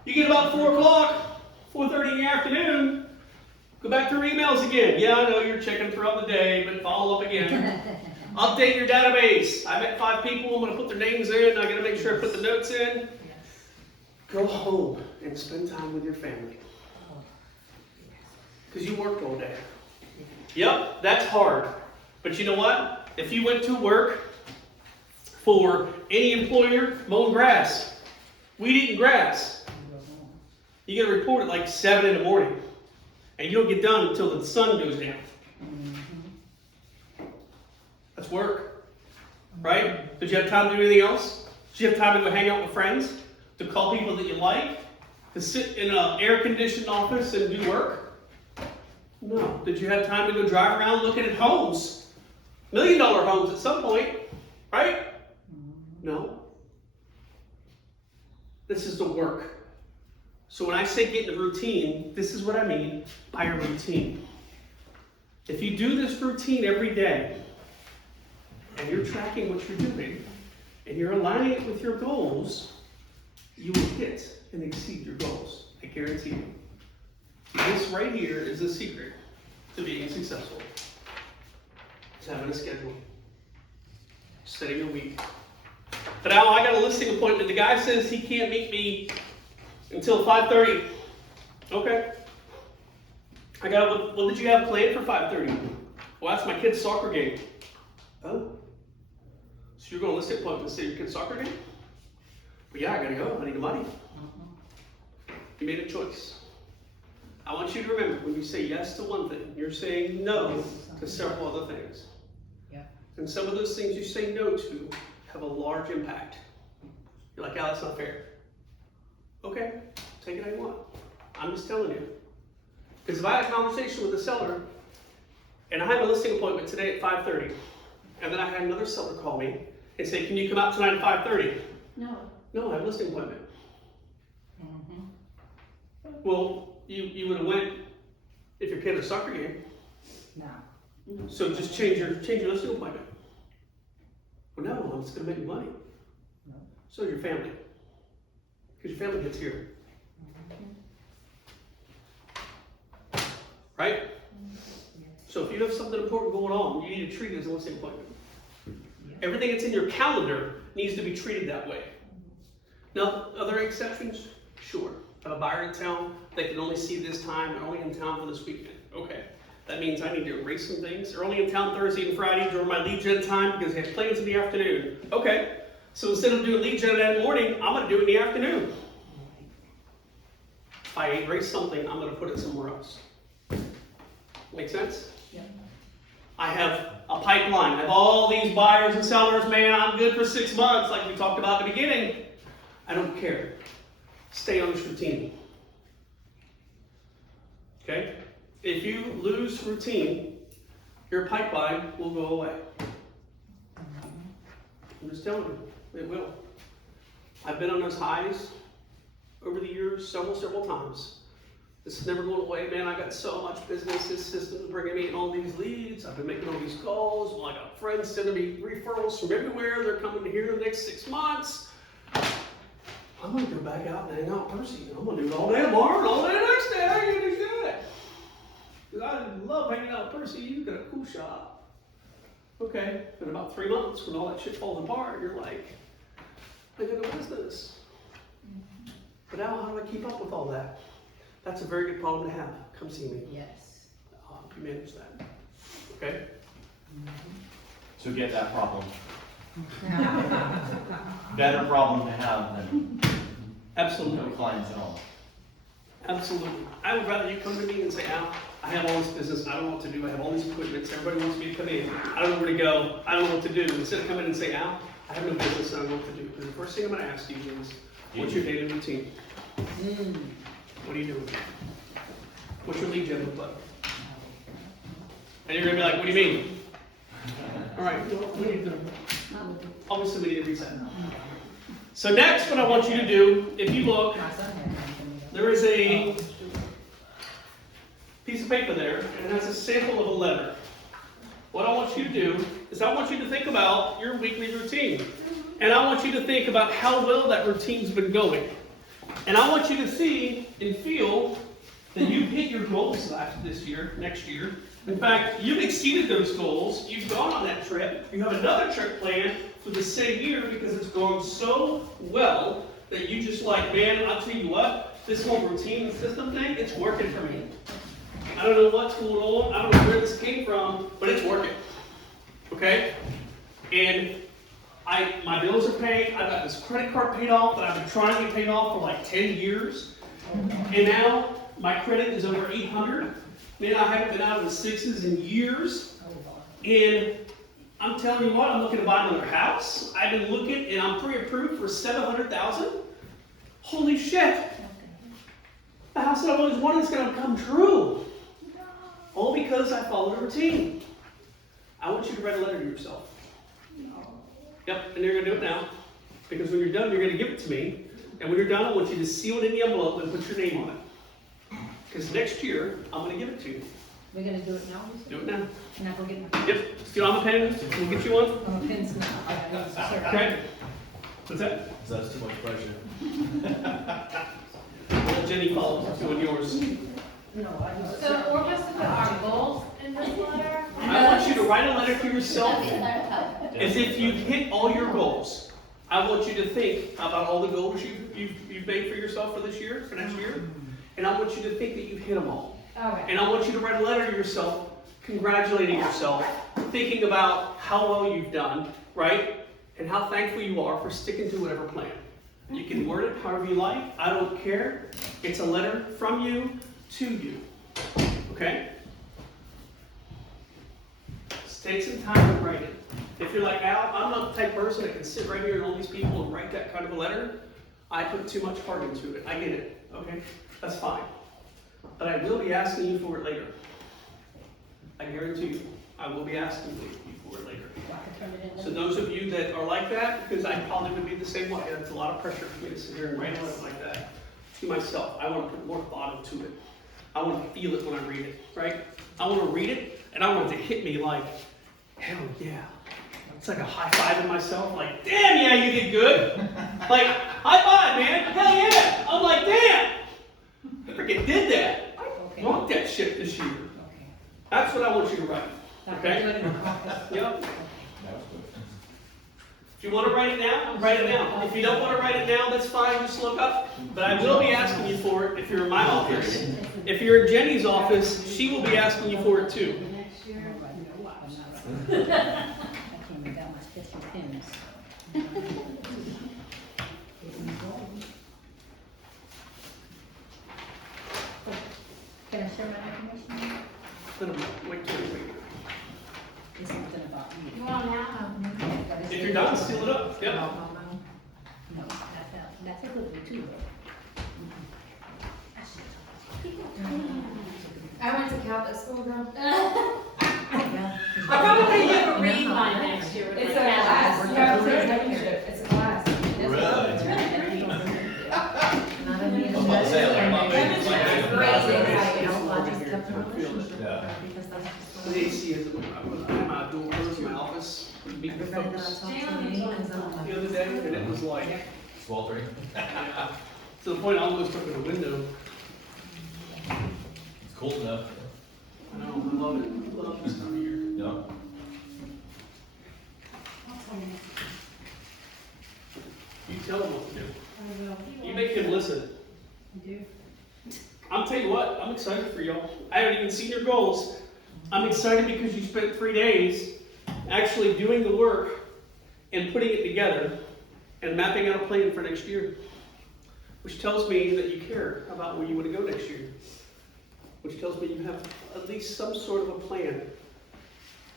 You get about 4 o'clock, 4:30 in the afternoon, go back to your emails again. Yeah, I know you're checking throughout the day, but follow up again. Update your database. I met 5 people. I'm going to put their names in. I got to make sure I put the notes in. Go home and spend time with your family. Because you worked all day. Yep, that's hard. But you know what? If you went to work for any employer mowing grass, weed eating grass, you get a report at like 7 in the morning. And you don't get done until the sun goes down. That's work. Right? Did you have time to do anything else? Did you have time to go hang out with friends? To call people that you like? To sit in an air-conditioned office and do work? No. Did you have time to go drive around looking at homes? $1 million homes at some point, right? No. This is the work. So when I say get in the routine, this is what I mean by a routine. If you do this routine every day, and you're tracking what you're doing, and you're aligning it with your goals, you will hit and exceed your goals. I guarantee you. This right here is the secret to being successful. It's having a schedule. Setting a week. But Al, I got a listing appointment. The guy says he can't meet me until 5:30. Okay. What did you have planned for 5:30? Well, that's my kid's soccer game. Oh. So you're going to listing appointment to see your kid's soccer game? Well, yeah, I gotta go. I need the money. You made a choice. I want you to remember, when you say yes to one thing, you're saying no to several other things. Yeah. And some of those things you say no to have a large impact. You're like, Al, that's not fair. Okay, take it how you want. I'm just telling you. Because if I had a conversation with the seller, and I have a listing appointment today at 5:30, and then I had another seller call me and say, can you come out tonight at 5:30? No. No, I have a listing appointment. Mhm. Well, you would have went if your kid had a soccer game. No. So just change your listing appointment. Well, no, it's gonna make you money. No. So is your family. Because your family gets here. Right? So if you have something important going on, you need to treat it as a listing appointment. Everything that's in your calendar needs to be treated that way. Now, other exceptions? Sure. I have a buyer in town, they can only see this time, they're only in town for this weekend. Okay. That means I need to erase some things. They're only in town Thursday and Friday during my lead gen time because they have plans in the afternoon. Okay. So instead of doing lead gen that morning, I'm gonna do it in the afternoon. If I erase something, I'm gonna put it somewhere else. Make sense? Yeah. I have a pipeline. I have all these buyers and sellers. Man, I'm good for 6 months, like we talked about at the beginning. I don't care. Stay on this routine. Okay? If you lose routine, your pipeline will go away. I'm just telling you, it will. I've been on those highs over the years several times. This is never going away, man. I got so much business. This system is bringing me in all these leads. I've been making all these calls. Well, I got friends sending me referrals from everywhere. They're coming to here in the next 6 months. I'm going to go back out and hang out with Percy. I'm going to do it all day tomorrow and all day the next day. I can do that. Because I love hanging out with Percy. You've got a cool shop. Okay, in about 3 months, when all that shit falls apart, you're like, I got a business. But now, how do I keep up with all that? That's a very good problem to have. Come see me. Yes. I'll help you manage that. Okay? So get that problem. Better problem to have than Absolutely. no clients at all. Absolutely. I would rather you come to me and say, Al, I have all this business, I don't know what to do, I have all these appointments, everybody wants me to come in, I don't know where to go, I don't know what to do. Instead of coming in and say, Al, I have no business, I don't know what to do. Because the first thing I'm going to ask you is, what's your daily routine? What are you doing? What's your lead gen look like? And you're going to be like, what do you mean? All right, well, we need to, obviously we need to reset. So next, what I want you to do, if you look, there is a piece of paper there, and it has a sample of a letter. What I want you to do is I want you to think about your weekly routine. And I want you to think about how well that routine's been going. And I want you to see and feel that you've hit your goals next year. In fact, you've exceeded those goals. You've gone on that trip. You have another trip planned for the same year because it's gone so well that you just like, man, I'll tell you what, this whole routine system thing, it's working for me. I don't know what's going on. I don't know where this came from, but it's working. Okay? And my bills are paid. I've got this credit card paid off that I've been trying to get paid off for like 10 years. And now my credit is over 800. Man, I haven't been out of the sixes in years. And I'm telling you what, I'm looking to buy another house. I've been looking and I'm pre-approved for $700,000. Holy shit. The house that I've always wanted is going to come true. All because I followed a routine. I want you to write a letter to yourself. Yep, and you're going to do it now. Because when you're done, you're going to give it to me. And when you're done, I want you to seal it in the envelope and put your name on it. Because next year, I'm going to give it to you. We're gonna do it now? Do it now. Now go get my. Yep. Do you have a pen? We'll get you one. Oh, pins now. Okay. What's that? That's too much pressure. Let Jenny follow doing yours. No, I just. So we're supposed to put our goals in this letter? I want you to write a letter to yourself as if you've hit all your goals. I want you to think about all the goals you've made for yourself for this year, for next year. And I want you to think that you've hit them all. Okay. And I want you to write a letter to yourself, congratulating yourself, thinking about how well you've done, right? And how thankful you are for sticking to whatever plan. You can word it however you like. I don't care. It's a letter from you to you. Okay? Just take some time to write it. If you're like, Al, I'm not the type of person that can sit right here and all these people and write that kind of a letter, I put too much heart into it. I get it. okay? That's fine. But I will be asking you for it later. I guarantee you, I will be asking you for it later. I can turn it in. So those of you that are like that, because I probably would be the same way, it's a lot of pressure for me to sit here and write it like that. To myself, I want to put more thought into it. I want to feel it when I read it, right? I want to read it, and I want it to hit me like, hell yeah. It's like a high five in myself, like, damn yeah, you did good. Like, high five, man, hell yeah. I'm like, damn, I freaking did that. Okay. Rock that shit this year. Okay. That's what I want you to write, So I can okay? do it in the office. Yep. If you want to write it down, write it down. If you don't want to write it down, that's fine, just look up. But I will be asking you for it if you're in my office. If you're in Jenny's office, she will be asking you for it too. Next year. I came and got my special pins. Can I share my information? Wait till you wait. It's something about you. You want now? If you're done, seal it up. Yep. No, that's a good one too. I went to Catholic school, girl. I probably never read mine next year. with It's a my class. calendar. You have to take membership. It's a class. Really? I'm about to say, I learned about Women's it. is great. Yeah. The AC is my doors in my office. Meet with folks the other day, and it was like, Sweltering. yeah, to the point I almost opened a window. It's cold enough. I know, I love it. I love this time of year. Yep. You tell them what to do. I will. You make them listen. I do. I'll tell you what, I'm excited for y'all. I haven't even seen your goals. I'm excited because you spent 3 days actually doing the work and putting it together and mapping out a plan for next year, which tells me that you care about where you want to go next year, which tells me you have at least some sort of a plan,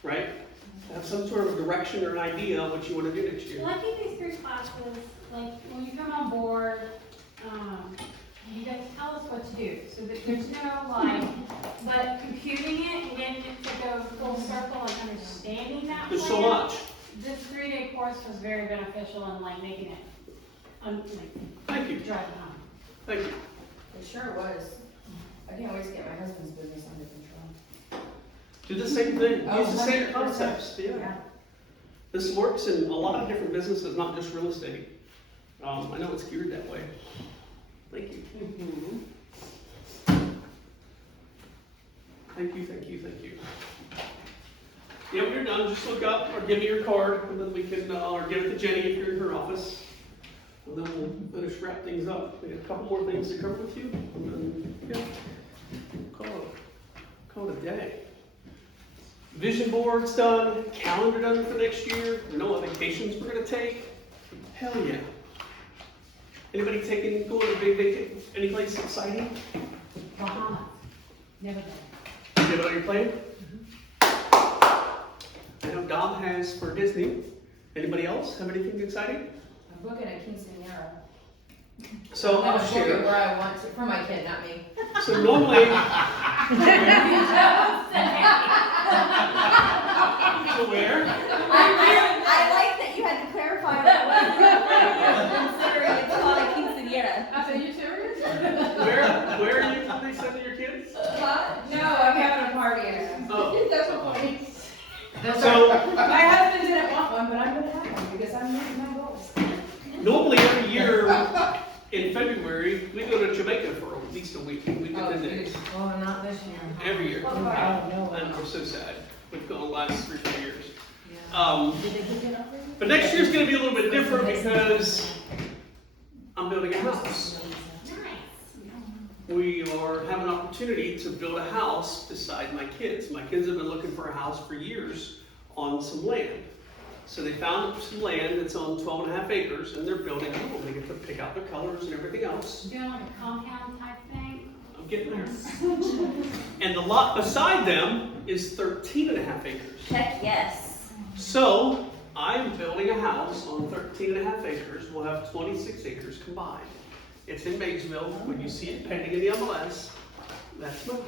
right? Have some sort of a direction or an idea on what you want to do next year. Well, I think these 3 classes, like, when you come on board, you guys tell us what to do, so that there's no, like, but computing it and getting it to go full circle and understanding that plan. There's so much. This 3-day course was very beneficial in, like, making it, Thank you. driving home. Thank you. It sure was. I can't wait to get my husband's business under control. Do the same thing. Oh, Use the same 100%. concepts. Yeah. This works in a lot of different businesses, not just real estate. I know it's geared that way. Thank you. Thank you, thank you, thank you. Yeah, when you're done, just look up or give me your card, and then we can, or give it to Jenny if you're in her office. And then we'll finish wrap things up. We have a couple more things to cover with you, and then, yeah, call it a day. Vision board's done, calendar done for next year, we know what vacations we're gonna take. Hell yeah. Anybody going to a big vacation, any place exciting? Bahamas, never been. You have it on your plan? I know Dom has for Disney. Anybody else have anything exciting? I'm booking a quinceañera. So I'm I'll booking share. where I want to, for my kid, not me. So normally, so where? I like that you had to clarify that. Considering it's called a quinceañera. I said, you serious? Where are you currently sending your kids? No, I'm having a party. Oh. That's funny. So My husband didn't want one, but I'm gonna have one because I'm meeting my goals. normally every year in February, we go to Jamaica for at least a week. We do 10 days. Oh, not this year. Every year. What part? And I'm so sad. We've gone the last 3-4 years. Yeah. But next year's gonna be a little bit different because I'm building a house. We are having an opportunity to build a house beside my kids. My kids have been looking for a house for years on some land. So they found some land that's on 12.5 acres and they're building a home. They get to pick out the colors and everything else. Doing like a compound type thing? I'm getting there. And the lot beside them is 13.5 acres. Heck yes. So I'm building a house on 13.5 acres. We'll have 26 acres combined. It's in Batesville. When you see it pending in the MLS, that's mine.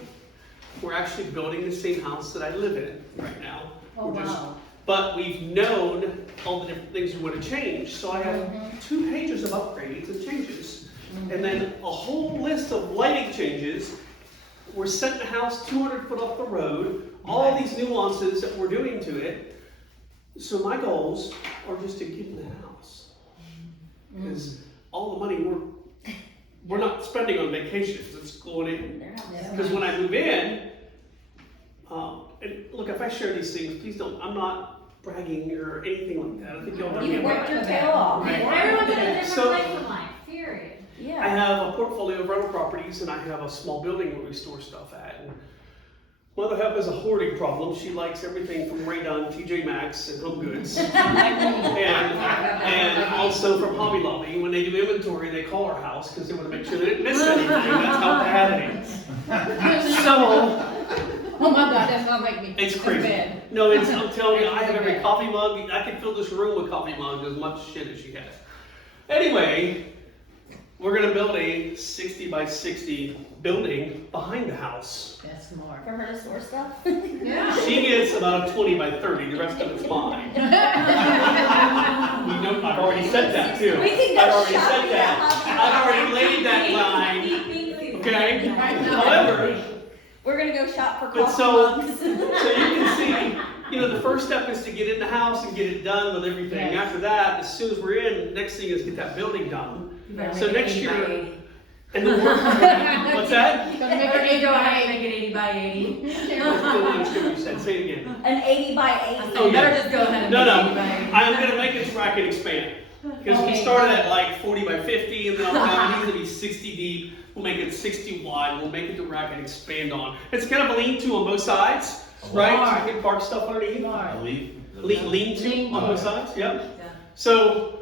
We're actually building the same house that I live in right now. Oh, We're just- wow. But we've known all the different things we want to change, so I have 2 pages of upgrades and changes. And then a whole list of lighting changes. We're setting the house 200 foot off the road, all these nuances that we're doing to it. So my goals are just to get in the house. Because all the money we're not spending on vacations, it's going in. They're not Yeah. Because when I move in, and look, if I share these things, please don't, I'm not bragging or anything like that. I think y'all know me. You worked your tail off. Right. Everyone's in a different So- place in life, period. I Yeah. have a portfolio of rental properties and I have a small building where we store stuff at. And Mother Hub has a hoarding problem. She likes everything from Ray Dunn, TJ Maxx, and Home Goods. and also from Hobby Lobby. When they do inventory, they call our house because they want to make sure they didn't miss anything. That's how bad it is. So, Oh my God, that's gonna make me. it's that's crazy. bad. No, it's, I'm telling you, I have every coffee mug. I can fill this room with coffee mugs, as much shit as she has. Anyway, we're gonna build a 60 by 60 building behind the house. That's smart. For her to store stuff? Yeah. She gets about a 20 by 30, the rest of it's mine. We know, I've already said that too. We can go I've already shopping said that. at I've already laid that line, okay? However, We're gonna go shop for But coffee so- mugs. so you can see, you know, the first step is to get in the house and get it done with everything. Yes. After that, as soon as we're in, next thing is get that building done. You better So make it next 80 by year- 80. And the work, what's that? Gonna make Or it you don't 8 have to by make it 80 by 80. What's what you said? Say it again. An 80 by 80. Oh, You yeah. better just go ahead and No, make no, 80 by 80. I'm gonna make this rack and expand. Because we Okay. started at like 40 by 50, and then I'm gonna be 60 deep. We'll make it 60 wide. We'll make it the rack and expand on. It's kind of a lean-to on both sides, right? So you can park stuff underneath. Smart. Lean-to Lean-to. on both sides. Yep. Yeah. So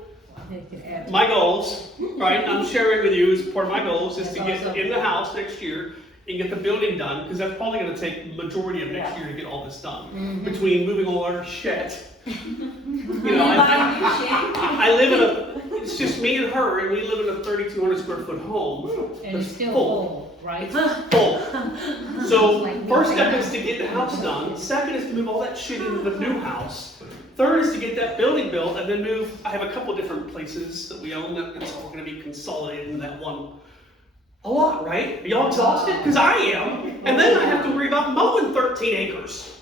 They could add- my goals, right? I'm sharing with you as part of my goals is to That's get awesome. in the house next year and get the building done, because that's probably going to take majority of next year to get all this done. Between moving all our shit. You know, I live in a, it's just me and her, and we live in a 3,200 square foot home. And it's That's still full. full, right? Full. So first step is to get the house done. Second is to move all that shit into the new house. Third is to get that building built and then move. I have a couple different places that we own that it's all going to be consolidated into that one. A lot, right? Are y'all exhausted? Because I am. And then I have to worry about mowing 13 acres.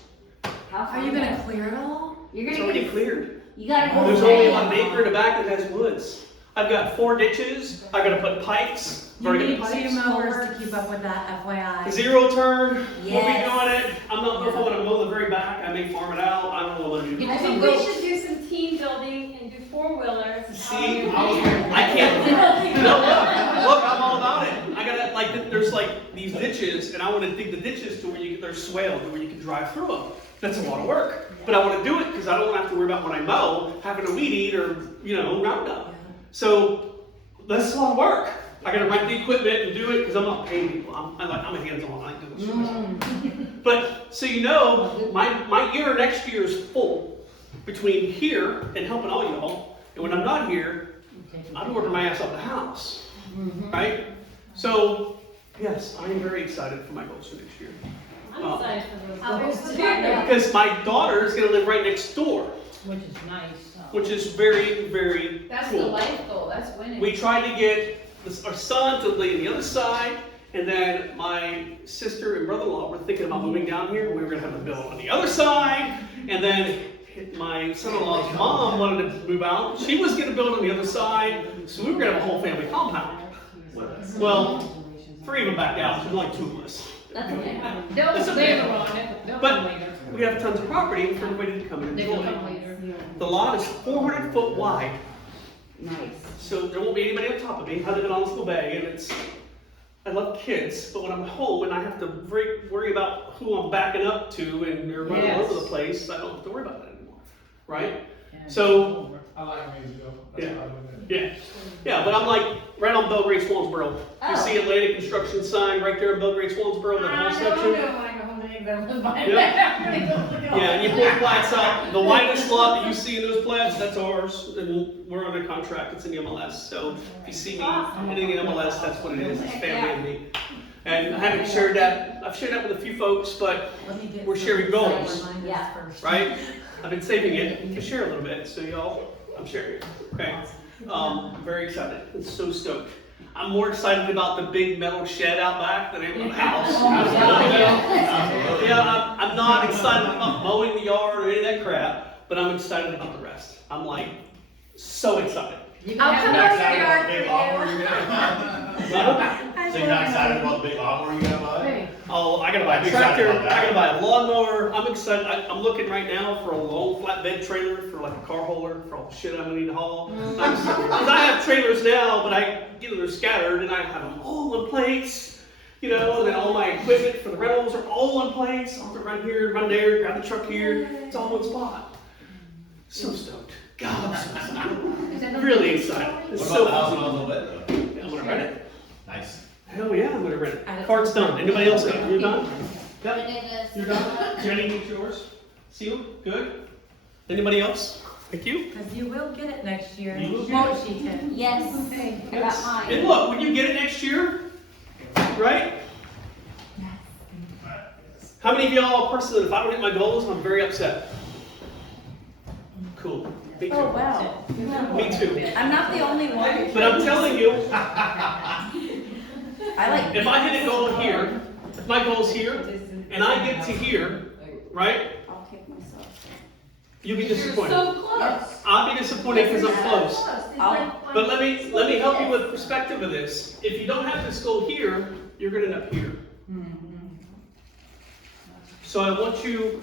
Are you gonna clear it all? You're It's gonna already get, cleared. you gotta go. There's only down. about an acre in the back that has woods. I've got 4 ditches. I got to put pipes. You Already need got 2 pipes. mowers to keep up with that, FYI. Zero turn. We'll be Yes. doing it. I'm not sure if I want to mow the very back. I may farm it out. I don't know what to do. I think we should do some team building and do 4-wheelers. See, I can't. No, look, I'm all about it. I gotta, like, there's like these ditches, and I want to dig the ditches to where they're swaled, to where you can drive through them. That's a lot of work. But I want to do it because I don't have to worry about when I mow, having to weed eat or, Roundup. So, that's a lot of work. I gotta rent the equipment and do it because I'm not paying people. I'm a hands-on, I like doing shit. But, so my year next year is full between here and helping all y'all. And when I'm not here, I'm working my ass off the house, right? So, yes, I am very excited for my goals for next year. I'm excited for those How goals big's the too. garden? Because my daughter is gonna live right next door, Which is nice. which is very, very That's the cool. life goal, that's winning. We tried to get our son to lay on the other side, and then my sister and brother-in-law were thinking about moving down here. We were gonna have the build on the other side, and then my son-in-law's mom wanted to move out. She was gonna build on the other side, so we were gonna have a whole family compound. Well, 3 of them backed out, so there's only 2 of us. That's okay. They'll It's come okay. later on it. They'll But come later. we have tons of property for everybody to come and They will enjoy. come later. The lot is 400 foot wide. Nice. So there won't be anybody on top of me. I live in Onnesville Bay, and I love kids, but when I'm home and I have to worry about who I'm backing up to and they're running all over the place, I don't have to worry about that anymore, right? So, I like Maysville. That's Yeah. why I live there. yeah, but I'm like right on Belgrade Swansboro. You Oh. see Atlantic Construction sign right there in Belgrade Swansboro, that whole I don't section. know when I go home one big, that was mine. Yeah, and you pull plats out, the widest lot that you see in those plats, that's ours, and we're under contract, it's in the MLS, so if you see me hitting the MLS, that's what it is, it's family and me. And I haven't shared that, I've shared that with a few folks, but we're sharing goals, Yeah. right? I've been saving it to share a little bit, so y'all, I'm sharing it, okay? I'm very excited, I'm so stoked. I'm more excited about the big metal shed out back than I am about the house. Yeah, I'm not excited about mowing the yard or any of that crap, but I'm excited about the rest. I'm like, so excited. I'll come Not over to excited your about the big lawnmower you're gonna buy? So you're not excited about the big lawnmower you're gonna buy? Oh, I gotta buy a Excited tractor, about that. I gotta buy a lawnmower, I'm excited, I'm looking right now for a long flatbed trailer for like a car hauler for all the shit I'm gonna need to haul. Cause I have trailers now, but they're scattered and I have them all in place, you know, and then all my equipment for the rentals are all in place. I'll have to run here, run there, grab the truck here, it's all in one spot. So stoked, God, I'm so excited, really excited. What It's about so the house on the wet though? I'm gonna rent it. Nice. Hell yeah, I'm gonna rent it. Cart's done. Anybody else got it? You're done? Yep. You're done? Jenny, it's yours? Sealed? Good? Anybody else? Thank you. Cause you will get it next year, You will get won't she, Tim? Yes, I got mine. And look, when you get it next year, right? How many of y'all personally, if I don't hit my goals, I'm very upset? Cool. Me too. Oh, wow. Me too. I'm not the only one. But I'm telling you, I like. if I hit a goal here, if my goal's here, and I get to here, right? I'll kick myself. You'll be disappointed. So close. I'll be disappointed because I'm close. I'll, But let me help you with perspective of this. If you don't have this goal here, you're gonna end up here. So I want you,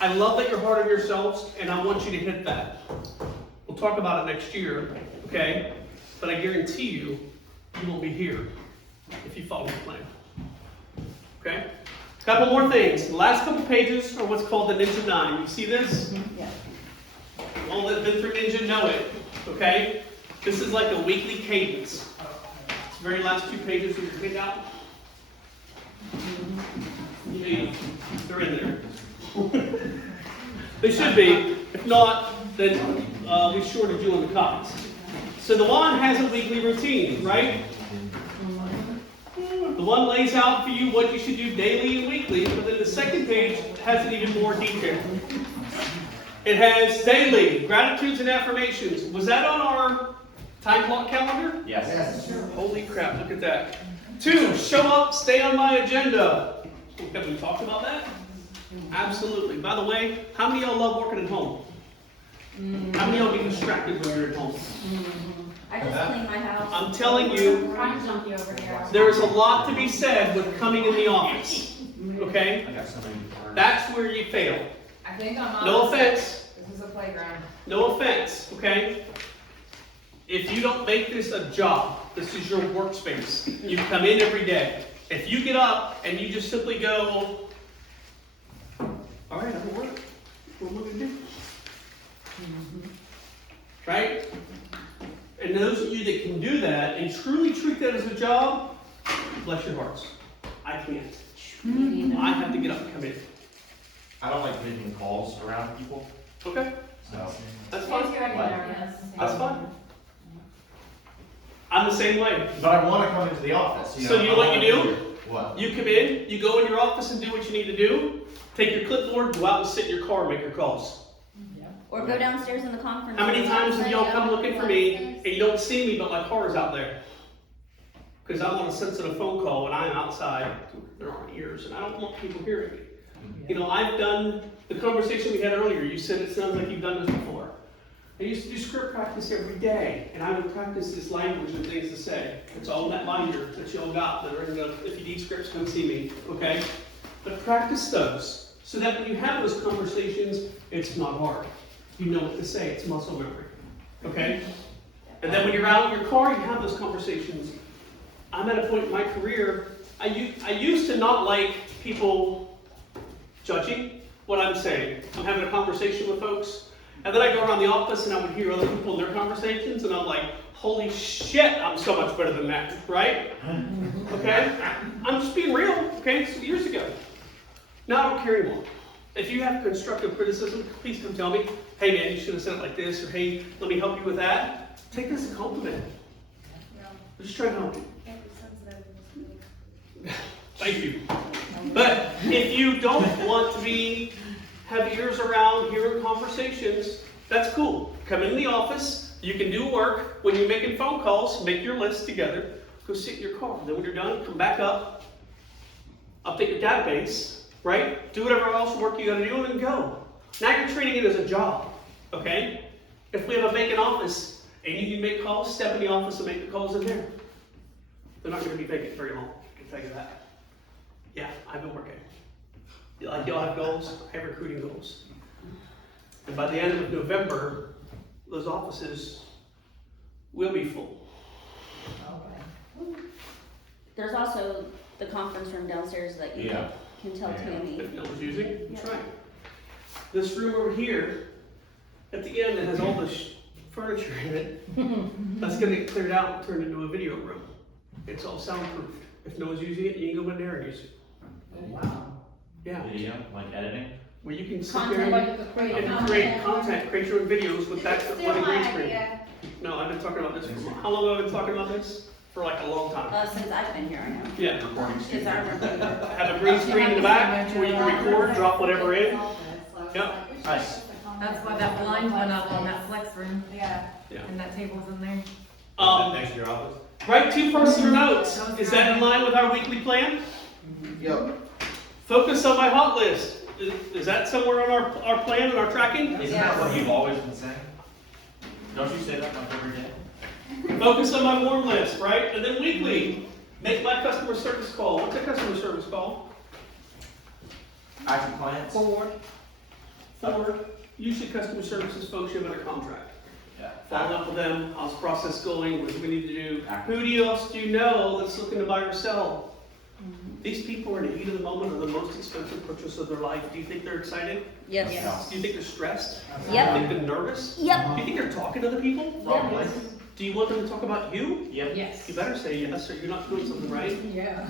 I love that you're hard on yourselves, and I want you to hit that. We'll talk about it next year, okay? But I guarantee you, you won't be here if you follow the plan. Okay? Couple more things. The last couple pages are what's called the Ninja 9. You see this? yeah. All that have been through Ninja know it, okay? This is like a weekly cadence. It's the very last 2 pages of your handout. Yeah, they're in there. They should be. If not, then we shorted you on the copies. So the one has a weekly routine, right? The one lays out for you what you should do daily and weekly, but then the second page has it even more detailed. It has daily, gratitudes and affirmations. Was that on our time block calendar? Yes. Holy crap, look at that. 2, show up, stay on my agenda. Have we talked about that? Absolutely. By the way, how many of y'all love working at home? How many of y'all get distracted when you're at home? I just cleaned my house. I'm telling you, I'm junkie over here. there's a lot to be said with coming in the office. Okay? I got something. That's where you fail. I think I'm on. No offense. This is a playground. No offense, okay? If you don't make this a job, this is your workspace. You come in every day. If you get up and you just simply go, all right, I'm at work. What am I gonna do? Right? And those of you that can do that and truly treat that as a job, bless your hearts. I can't. I have to get up and come in. I don't like making calls around people, Okay? so. That's fine. Yes. That's fine. I'm the same way. But I wanna come into the office, So you know what you do? What? You come in, you go in your office and do what you need to do. Take your clipboard, go out and sit in your car and make your calls. Or go downstairs in the conference How many room. times have y'all come looking for me and you don't see me, but my car is out there? Because I'm on a sensitive phone call and I'm outside. There aren't ears, and I don't want people hearing me. You know, I've done the conversation we had earlier. You said it sounds like you've done this before. I used to do script practice every day, and I would practice this language and things to say. It's all in that binder that y'all got that are in the, if you need scripts, come see me, okay? But practice those, so that when you have those conversations, it's not hard. You know what to say, it's muscle memory, okay? And then when you're out in your car, you have those conversations. I'm at a point in my career, I used to not like people judging what I'm saying. I'm having a conversation with folks, and then I go around the office and I would hear other people in their conversations, and I'm like, holy shit, I'm so much better than that, right? Okay? I'm just being real, okay? This was years ago. Now I don't care anymore. If you have constructive criticism, please come tell me, hey man, you should have said it like this, or hey, let me help you with that. Take this as a compliment. I'm just trying to help you. Thank you. But if you don't want to have ears around hearing conversations, that's cool. Come into the office, you can do work. When you're making phone calls, make your list together, go sit in your car. Then when you're done, come back up, update your database, right? Do whatever else work you gotta do and go. Now you're treating it as a job, okay? If we have a vacant office and you need to make calls, step in the office and make the calls in there. They're not gonna be vacant very long, I can tell you that. Yeah, I've been working. Like y'all have goals, I have recruiting goals. And by the end of November, those offices will be full. There's also the conference room downstairs that you Yeah. can tell Tammy. If no one's using it, that's right. This room over here, at the end, it has all this furniture in it. That's gonna get cleared out and turned into a video room. It's all soundproofed. If no one's using it, you can go in there and use it. Wow. Yeah, Video, like editing. where you can sit Content, there Like and the create create content, create your own videos with that, with a Still green my screen. idea. No, I've been talking about this for, how long have I been talking about this? For like a long time. Since I've been here, I know. Yeah. Recording Because I remember. Have a green screen in the back where you can record, drop whatever in. Yep. Nice. That's why that blind went up on that flex room, Yeah. and that table's in there. Next to your office? Write 2 personal notes. Is that in line with our weekly plan? Yep. Focus on my hot list. Is that somewhere on our plan and our tracking? Isn't that what you've always been saying? Don't you say that like every day? Focus on my warm list, right? And then weekly, make my customer service call. What's a customer service call? Active clients? Forward. Usually customer services folks you have under contract. Yeah. Follow up with them, how's the process going, what do we need to do? Who do you else do you know that's looking to buy or sell? These people are in the heat of the moment of the most expensive purchase of their life. Do you think they're excited? Yes. Do you think they're stressed? Yep. Do you think they're nervous? Yep. Do you think they're talking to other people? Probably. Do you want them to talk about you? Yep. Yes. You better say yes or you're not doing something right. Yeah.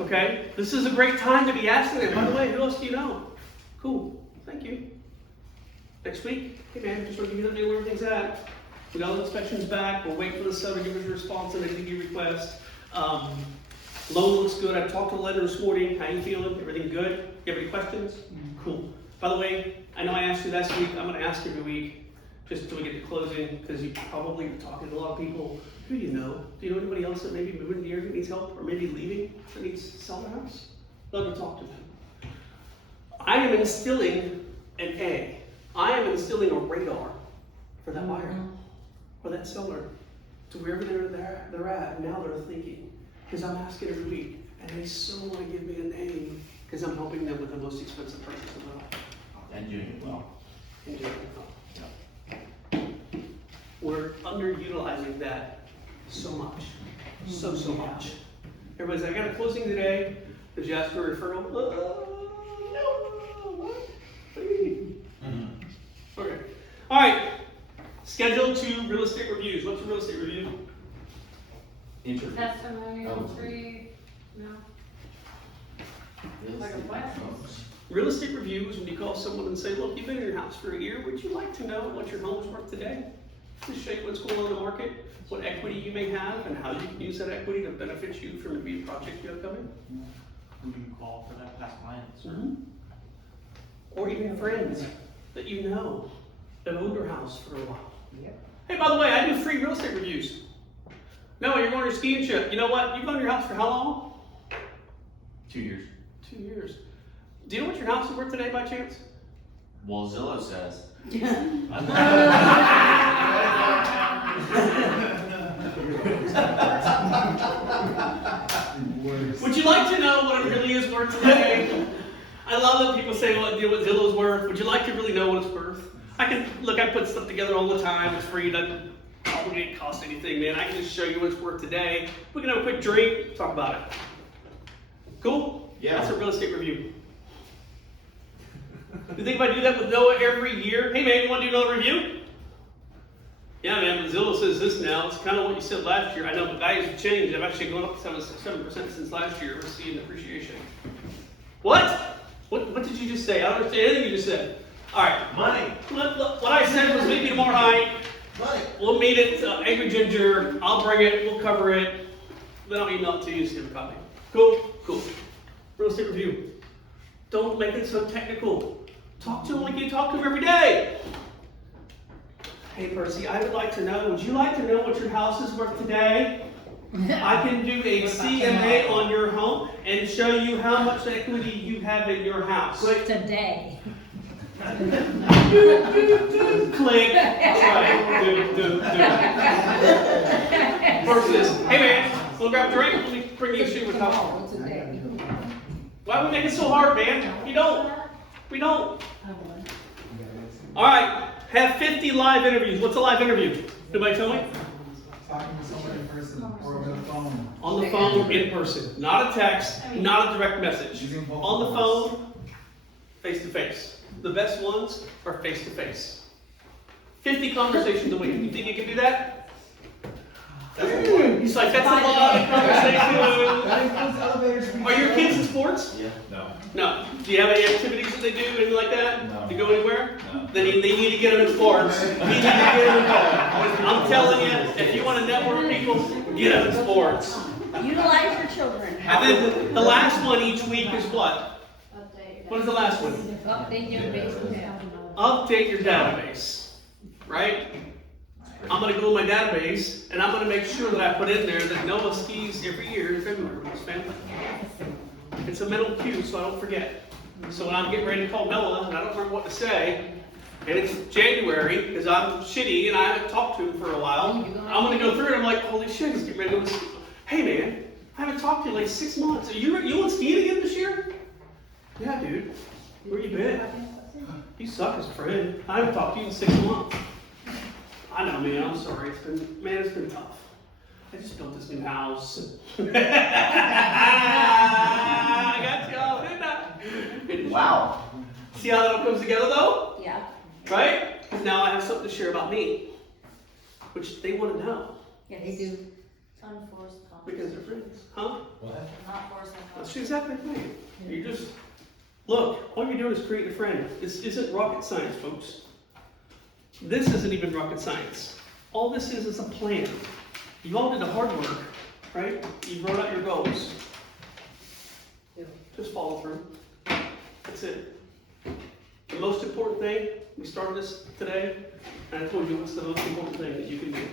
Okay? This is a great time to be asking them, by the way, who else do you know? Cool, thank you. Next week, hey man, just want to give you an update where everything's at. We got all the inspections back, we'll wait for the seller to give us a response on anything you request. Loan looks good, I talked to the lender this morning, how you feeling? Everything good? You have any questions? Cool. By the way, I know I asked you last week, I'm gonna ask you every week, just until we get to closing, because you probably are talking to a lot of people. Who do you know? Do you know anybody else that may be moving here that needs help, or maybe leaving, that needs to sell their house? Love to talk to them. I am instilling I am instilling a radar for that buyer, or that seller, to wherever they're at, and now they're thinking. Because I'm asking every week, and they so want to give me a name, because I'm helping them with the most expensive purchase of their life. And doing it well. And doing it well. We're underutilizing that so much, so much. Everybody's like, I got a closing today. Did you ask for a referral? No. What do you mean? Okay. All right. Schedule 2 real estate reviews. What's a real estate review? Interview. Testimonial tree, no. Like a what? Real estate review is when you call someone and say, look, you've been in your house for a year. Would you like to know what your home is worth today? Just show you what's going on in the market, what equity you may have, and how you can use that equity to benefit you from maybe a project you have coming. Who do you call for that past clients? Or even friends that you know that owned your house for a while. Hey, by the way, I do free real estate reviews. No, you're going on your skiing trip. You know what? You've owned your house for how long? 2 years. 2 years. Do you know what your house is worth today by chance? Well, Zillow says. Would you like to know what it really is worth today? I love that people say, well, you know what Zillow's worth. Would you like to really know what it's worth? I put stuff together all the time. It's free. It doesn't cost anything, man. I can just show you what it's worth today. We can have a quick drink, talk about it. Cool? Yeah. That's a real estate review. You think if I do that with Noah every year? Hey man, you want to do another review? Yeah man, but Zillow says this now. It's kind of what you said last year. I know, but values have changed. I've actually gone up 7% since last year. We're seeing appreciation. What? What did you just say? I don't understand anything you just said. All right. Money. What I said was meet me tomorrow night. Money. We'll meet at Angry Ginger. I'll bring it. We'll cover it. Then I'll email it to you so you have a copy. Cool? Cool. Real estate review. Don't make it so technical. Talk to him like you talk to him every day. Hey Percy, I would like to know, would you like to know what your house is worth today? I can do a CMA on your home and show you how much equity you have in your house. Today. Click. That's right. Do. Versus, hey man, wanna grab a drink? Let me bring you a shoe with coffee. Why are we making it so hard, man? We don't. All right, have 50 live interviews. What's a live interview? Anybody tell me? Talking to someone in person or over the phone. On the phone, in person. Not a text, not a direct message. Using both On the of phone, face to face. The best ones are face to face. 50 conversations a week. You think you can do that? He's like, that's a lot of conversation. That includes elevators. Are your kids in sports? Yeah. No. No. Do you have any activities that they do, anything like that? No. To go anywhere? No. Then they need to get them in sports. We need to get them involved. I'm telling you, if you want to network people, get them in sports. Utilize your children. And then the last one each week is what? What is the last one? Update your base. Update your database. Right? I'm going to go in my database and I'm going to make sure that I put in there that Noah skis every year in February with his family. It's a mental cue so I don't forget. So when I'm getting ready to call Noah and I don't remember what to say, and it's January because I'm shitty and I haven't talked to him for a while, I'm going to go through it and I'm like, holy shit, he's getting ready to go ski. Hey man, I haven't talked to you in like 6 months. Are you on skiing again this year? Yeah, dude. Where you been? You suck as a friend. I haven't talked to you in 6 months. I know, man. I'm sorry. It's been tough. I just built this new house. I got y'all, didn't I? Wow. See how that all comes together, though? Yeah. Right? Because now I have something to share about me, which they want to know Yes. They do. It's unforced because they're friends, huh? What? Not forcing. That's exactly right. You just look. All you're doing is creating a friend. This isn't rocket science, folks. This isn't even rocket science. All this is a plan. You all did the hard work, right? You wrote out your goals. Just follow through. That's it. The most important thing, we started this today, and I told you what's the most important thing that you can do.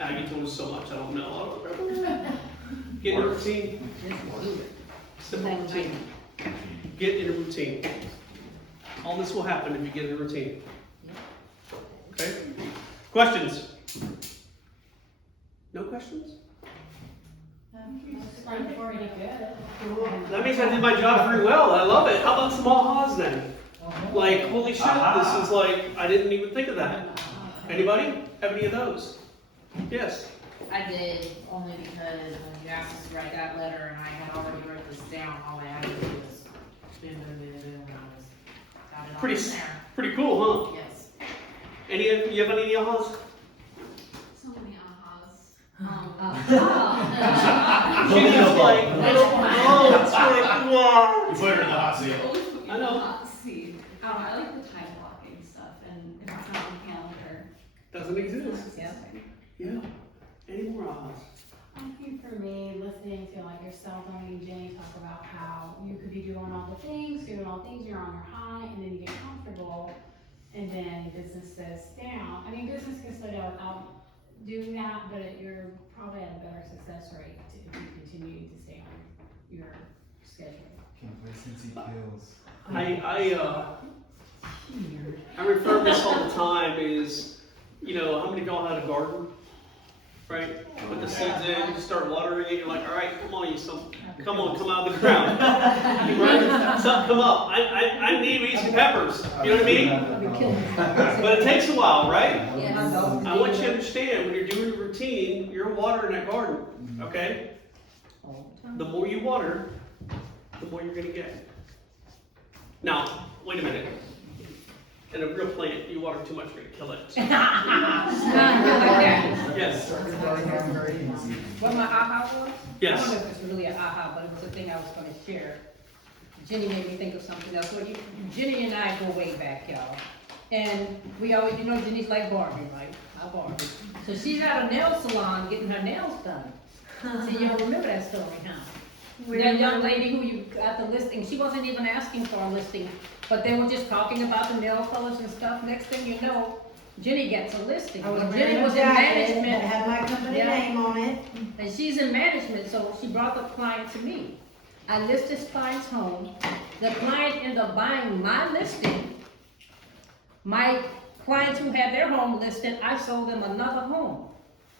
You told us so much, I don't know. I don't remember. Get in a routine. Simple routine. Get in a routine. All this will happen if you get in a routine. Okay? Questions? No questions? Pretty good. That means I did my job very well. I love it. How about some ahas then? Like, holy shit, this is like, I didn't even think of that. Anybody have any of those? Yes. I did, only because when you asked us to write that letter and I had already wrote this down, all I had to do was boom, boom, boom, boom, and I was, got it all in there. Pretty cool, huh? Yes. You have any ahas? So many ahas. She just like, oh, it's like, wow. You put her in the hot seat. I know. I like the time blocking stuff and if it's not on the calendar. Doesn't exist. Yeah. Yeah. Any more ahas? I think for me, listening to like yourself, Tony and Jenny talk about how you could be doing all the things, you're on your high, and then you get comfortable, and then business says down. I mean, business can slow down without doing that, but you're probably at a better success rate if you continue to stay on your schedule. Complacency kills. I refer to this all the time is, how many of y'all had a garden? Right? Put the seeds in, you start watering it, you're like, all right, come on, come out of the ground. Right? Something come up. I need me some peppers. You know what I mean? But it takes a while, right? Yes. I want you to understand, when you're doing a routine, you're watering that garden, okay? The more you water, the more you're gonna get. Now, wait a minute. In a real plant, you water too much, you're gonna kill it. Yes. What my aha was? Yes. I don't know if it's really an aha, but it was a thing I was gonna share. Jenny made me think of something else. Well, Jenny and I go way back, y'all. And we always, you know, Jenny's like Barbie, right? My Barbie. So she's at a nail salon getting her nails done. So y'all remember that story, huh? That young lady who you got the listing, she wasn't even asking for a listing, but they were just talking about the nail colors and stuff. Next thing you know, Jenny gets a listing. I was Well, wearing Jenny a was in jacket management. that had my company Yeah. name on it. And she's in management, so she brought the client to me. I list this client's home. The client ended up buying my listing. My clients who had their home listed, I sold them another home.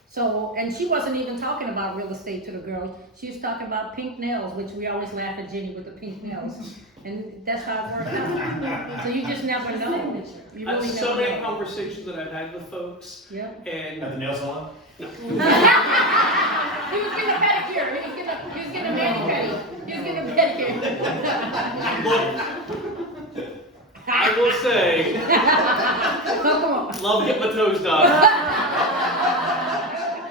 So, and she wasn't even talking about real estate to the girls. She was talking about pink nails, which we always laugh at Jenny with the pink nails. And that's how it worked out. So you just never know. You I have really so never many know. conversations that I've had with folks, Yep. and At the nail salon? He was getting a pedicure. He was getting a mani-pedi. He was getting a pedicure. look, I will say, Come on. love getting my toes done.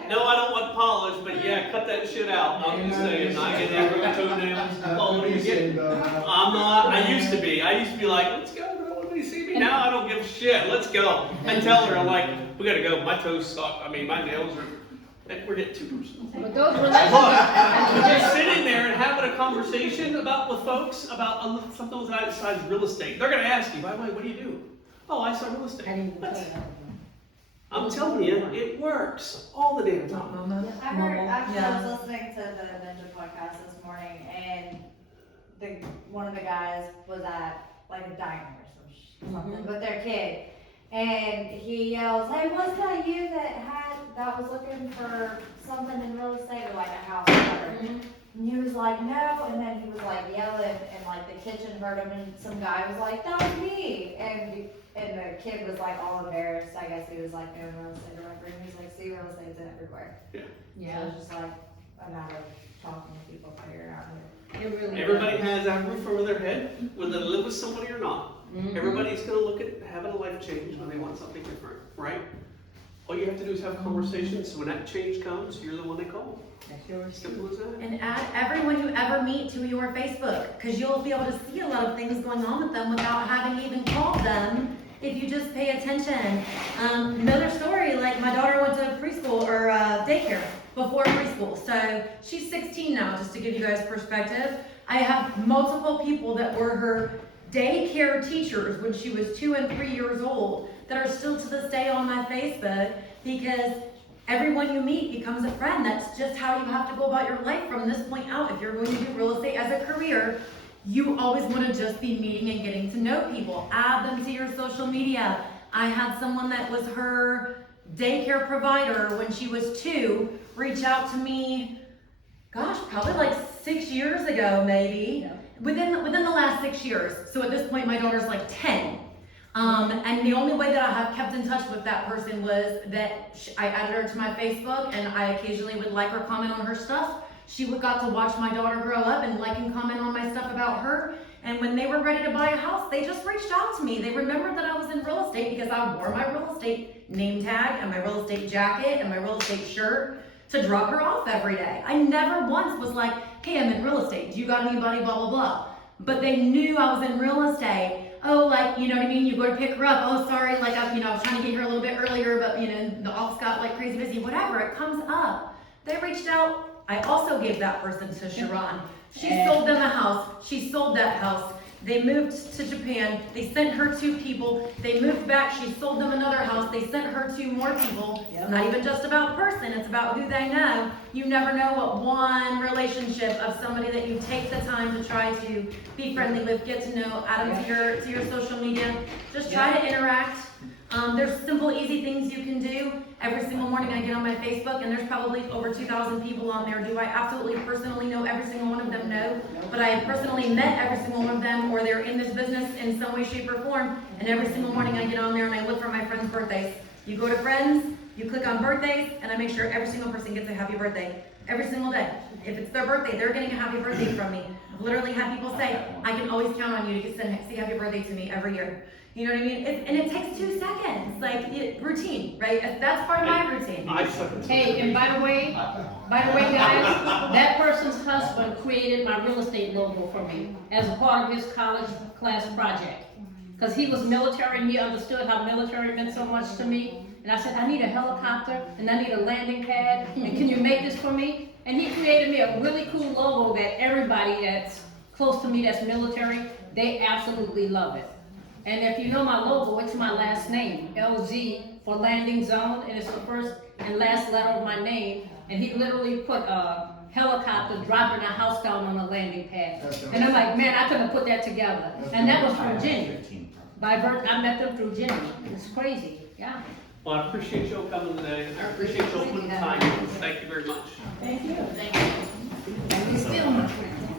No, I don't want polish, but yeah, cut that shit out. I'm just saying, not getting that real toenails. Oh, what are you getting? I'm not. I used to be like, let's go. Don't want to see me. Now I don't give a shit. Let's go. I tell her, I'm like, we gotta go. My toes suck. I mean, my nails are. We're getting too personal. But those Look, relationships. just sitting there and having a conversation with folks about something besides real estate. They're gonna ask you, by the way, what do you do? Oh, I sell real estate. I didn't even What? say that. I'm telling you, it works all the damn time. I heard, actually, I was listening to the Ninja podcast this morning, and one of the guys was at like a diner or something with their kid, and he yells, "Hey, was that you that was looking for something in real estate or like a house or whatever?" And he was like, "No," and then he was like yelling, and like the kitchen heard him, and some guy was like, "That was me," and the kid was like all embarrassed. I guess he was like, "No real estate or whatever," and he's like, "See, real estate's everywhere." Yeah. So it's just like a matter of talking to people, figuring out who. It really Everybody has that roof over their head, whether they live with somebody or not. Mhm. Everybody's gonna look at having a life change when they want something different, right? All you have to do is have conversations, so when that change comes, you're the one they call. That's yours. Simple as that. And add everyone you ever meet to your Facebook, because you'll be able to see a lot of things going on with them without having even called them if you just pay attention. Another story, like my daughter went to preschool or daycare before preschool, so she's 16 now, just to give you guys perspective. I have multiple people that were her daycare teachers when she was 2 and 3 years old that are still to this day on my Facebook, because everyone you meet becomes a friend. That's just how you have to go about your life from this point out. If you're going to do real estate as a career, you always want to just be meeting and getting to know people. Add them to your social media. I had someone that was her daycare provider when she was 2 reach out to me, gosh, probably like 6 years ago, maybe. Yeah. Within the last 6 years. So at this point, my daughter's like 10. And the only way that I have kept in touch with that person was that I added her to my Facebook, and I occasionally would like or comment on her stuff. She got to watch my daughter grow up and like and comment on my stuff about her. And when they were ready to buy a house, they just reached out to me. They remembered that I was in real estate because I wore my real estate name tag and my real estate jacket and my real estate shirt to drop her off every day. I never once was like, "Hey, I'm in real estate. Do you got anybody, blah, blah, blah." But they knew I was in real estate. Oh, like, you know what I mean? You go to pick her up. Oh, sorry, like, I was trying to get here a little bit earlier, but, the office got, like, crazy busy. Whatever, it comes up. They reached out. I also gave that person to Sharon. She sold them a house. She sold that house. They moved to Japan. They sent her 2 people. They moved back. She sold them another house. They sent her 2 more people. Yep. It's not even just about person. It's about who they know. You never know what one relationship of somebody that you take the time to try to be friendly with, get to know, add them to your social media. Just try to interact. There's simple, easy things you can do. Every single morning I get on my Facebook, and there's probably over 2,000 people on there. Do I absolutely personally know every single one of them? No. But I have personally met every single one of them, or they're in this business in some way, shape, or form. And every single morning I get on there and I look for my friends' birthdays. You go to friends, you click on birthdays, and I make sure every single person gets a happy birthday. Every single day. If it's their birthday, they're getting a happy birthday from me. literally had people say, I can always count on you to say happy birthday to me every year. You know what I mean? And it takes 2 seconds, like, routine, right? That's part of my routine. I second. Hey, and by the way, guys, that person's husband created my real estate logo for me as a part of his college class project. Cause he was military and he understood how military meant so much to me. And I said, I need a helicopter and I need a landing pad, and can you make this for me? And he created me a really cool logo that everybody that's close to me that's military, they absolutely love it. And if you know my logo, it's my last name, LZ for landing zone, and it's the first and last letter of my name. And he literally put a helicopter dropping a house down on a landing pad. And I'm like, man, I couldn't put that together. And that was from Jenny. I met them through Jenny. It's crazy, yeah. Well, I appreciate y'all coming today. I appreciate y'all putting time in. Thank you very much. Thank you. Thank you. And we still my friends.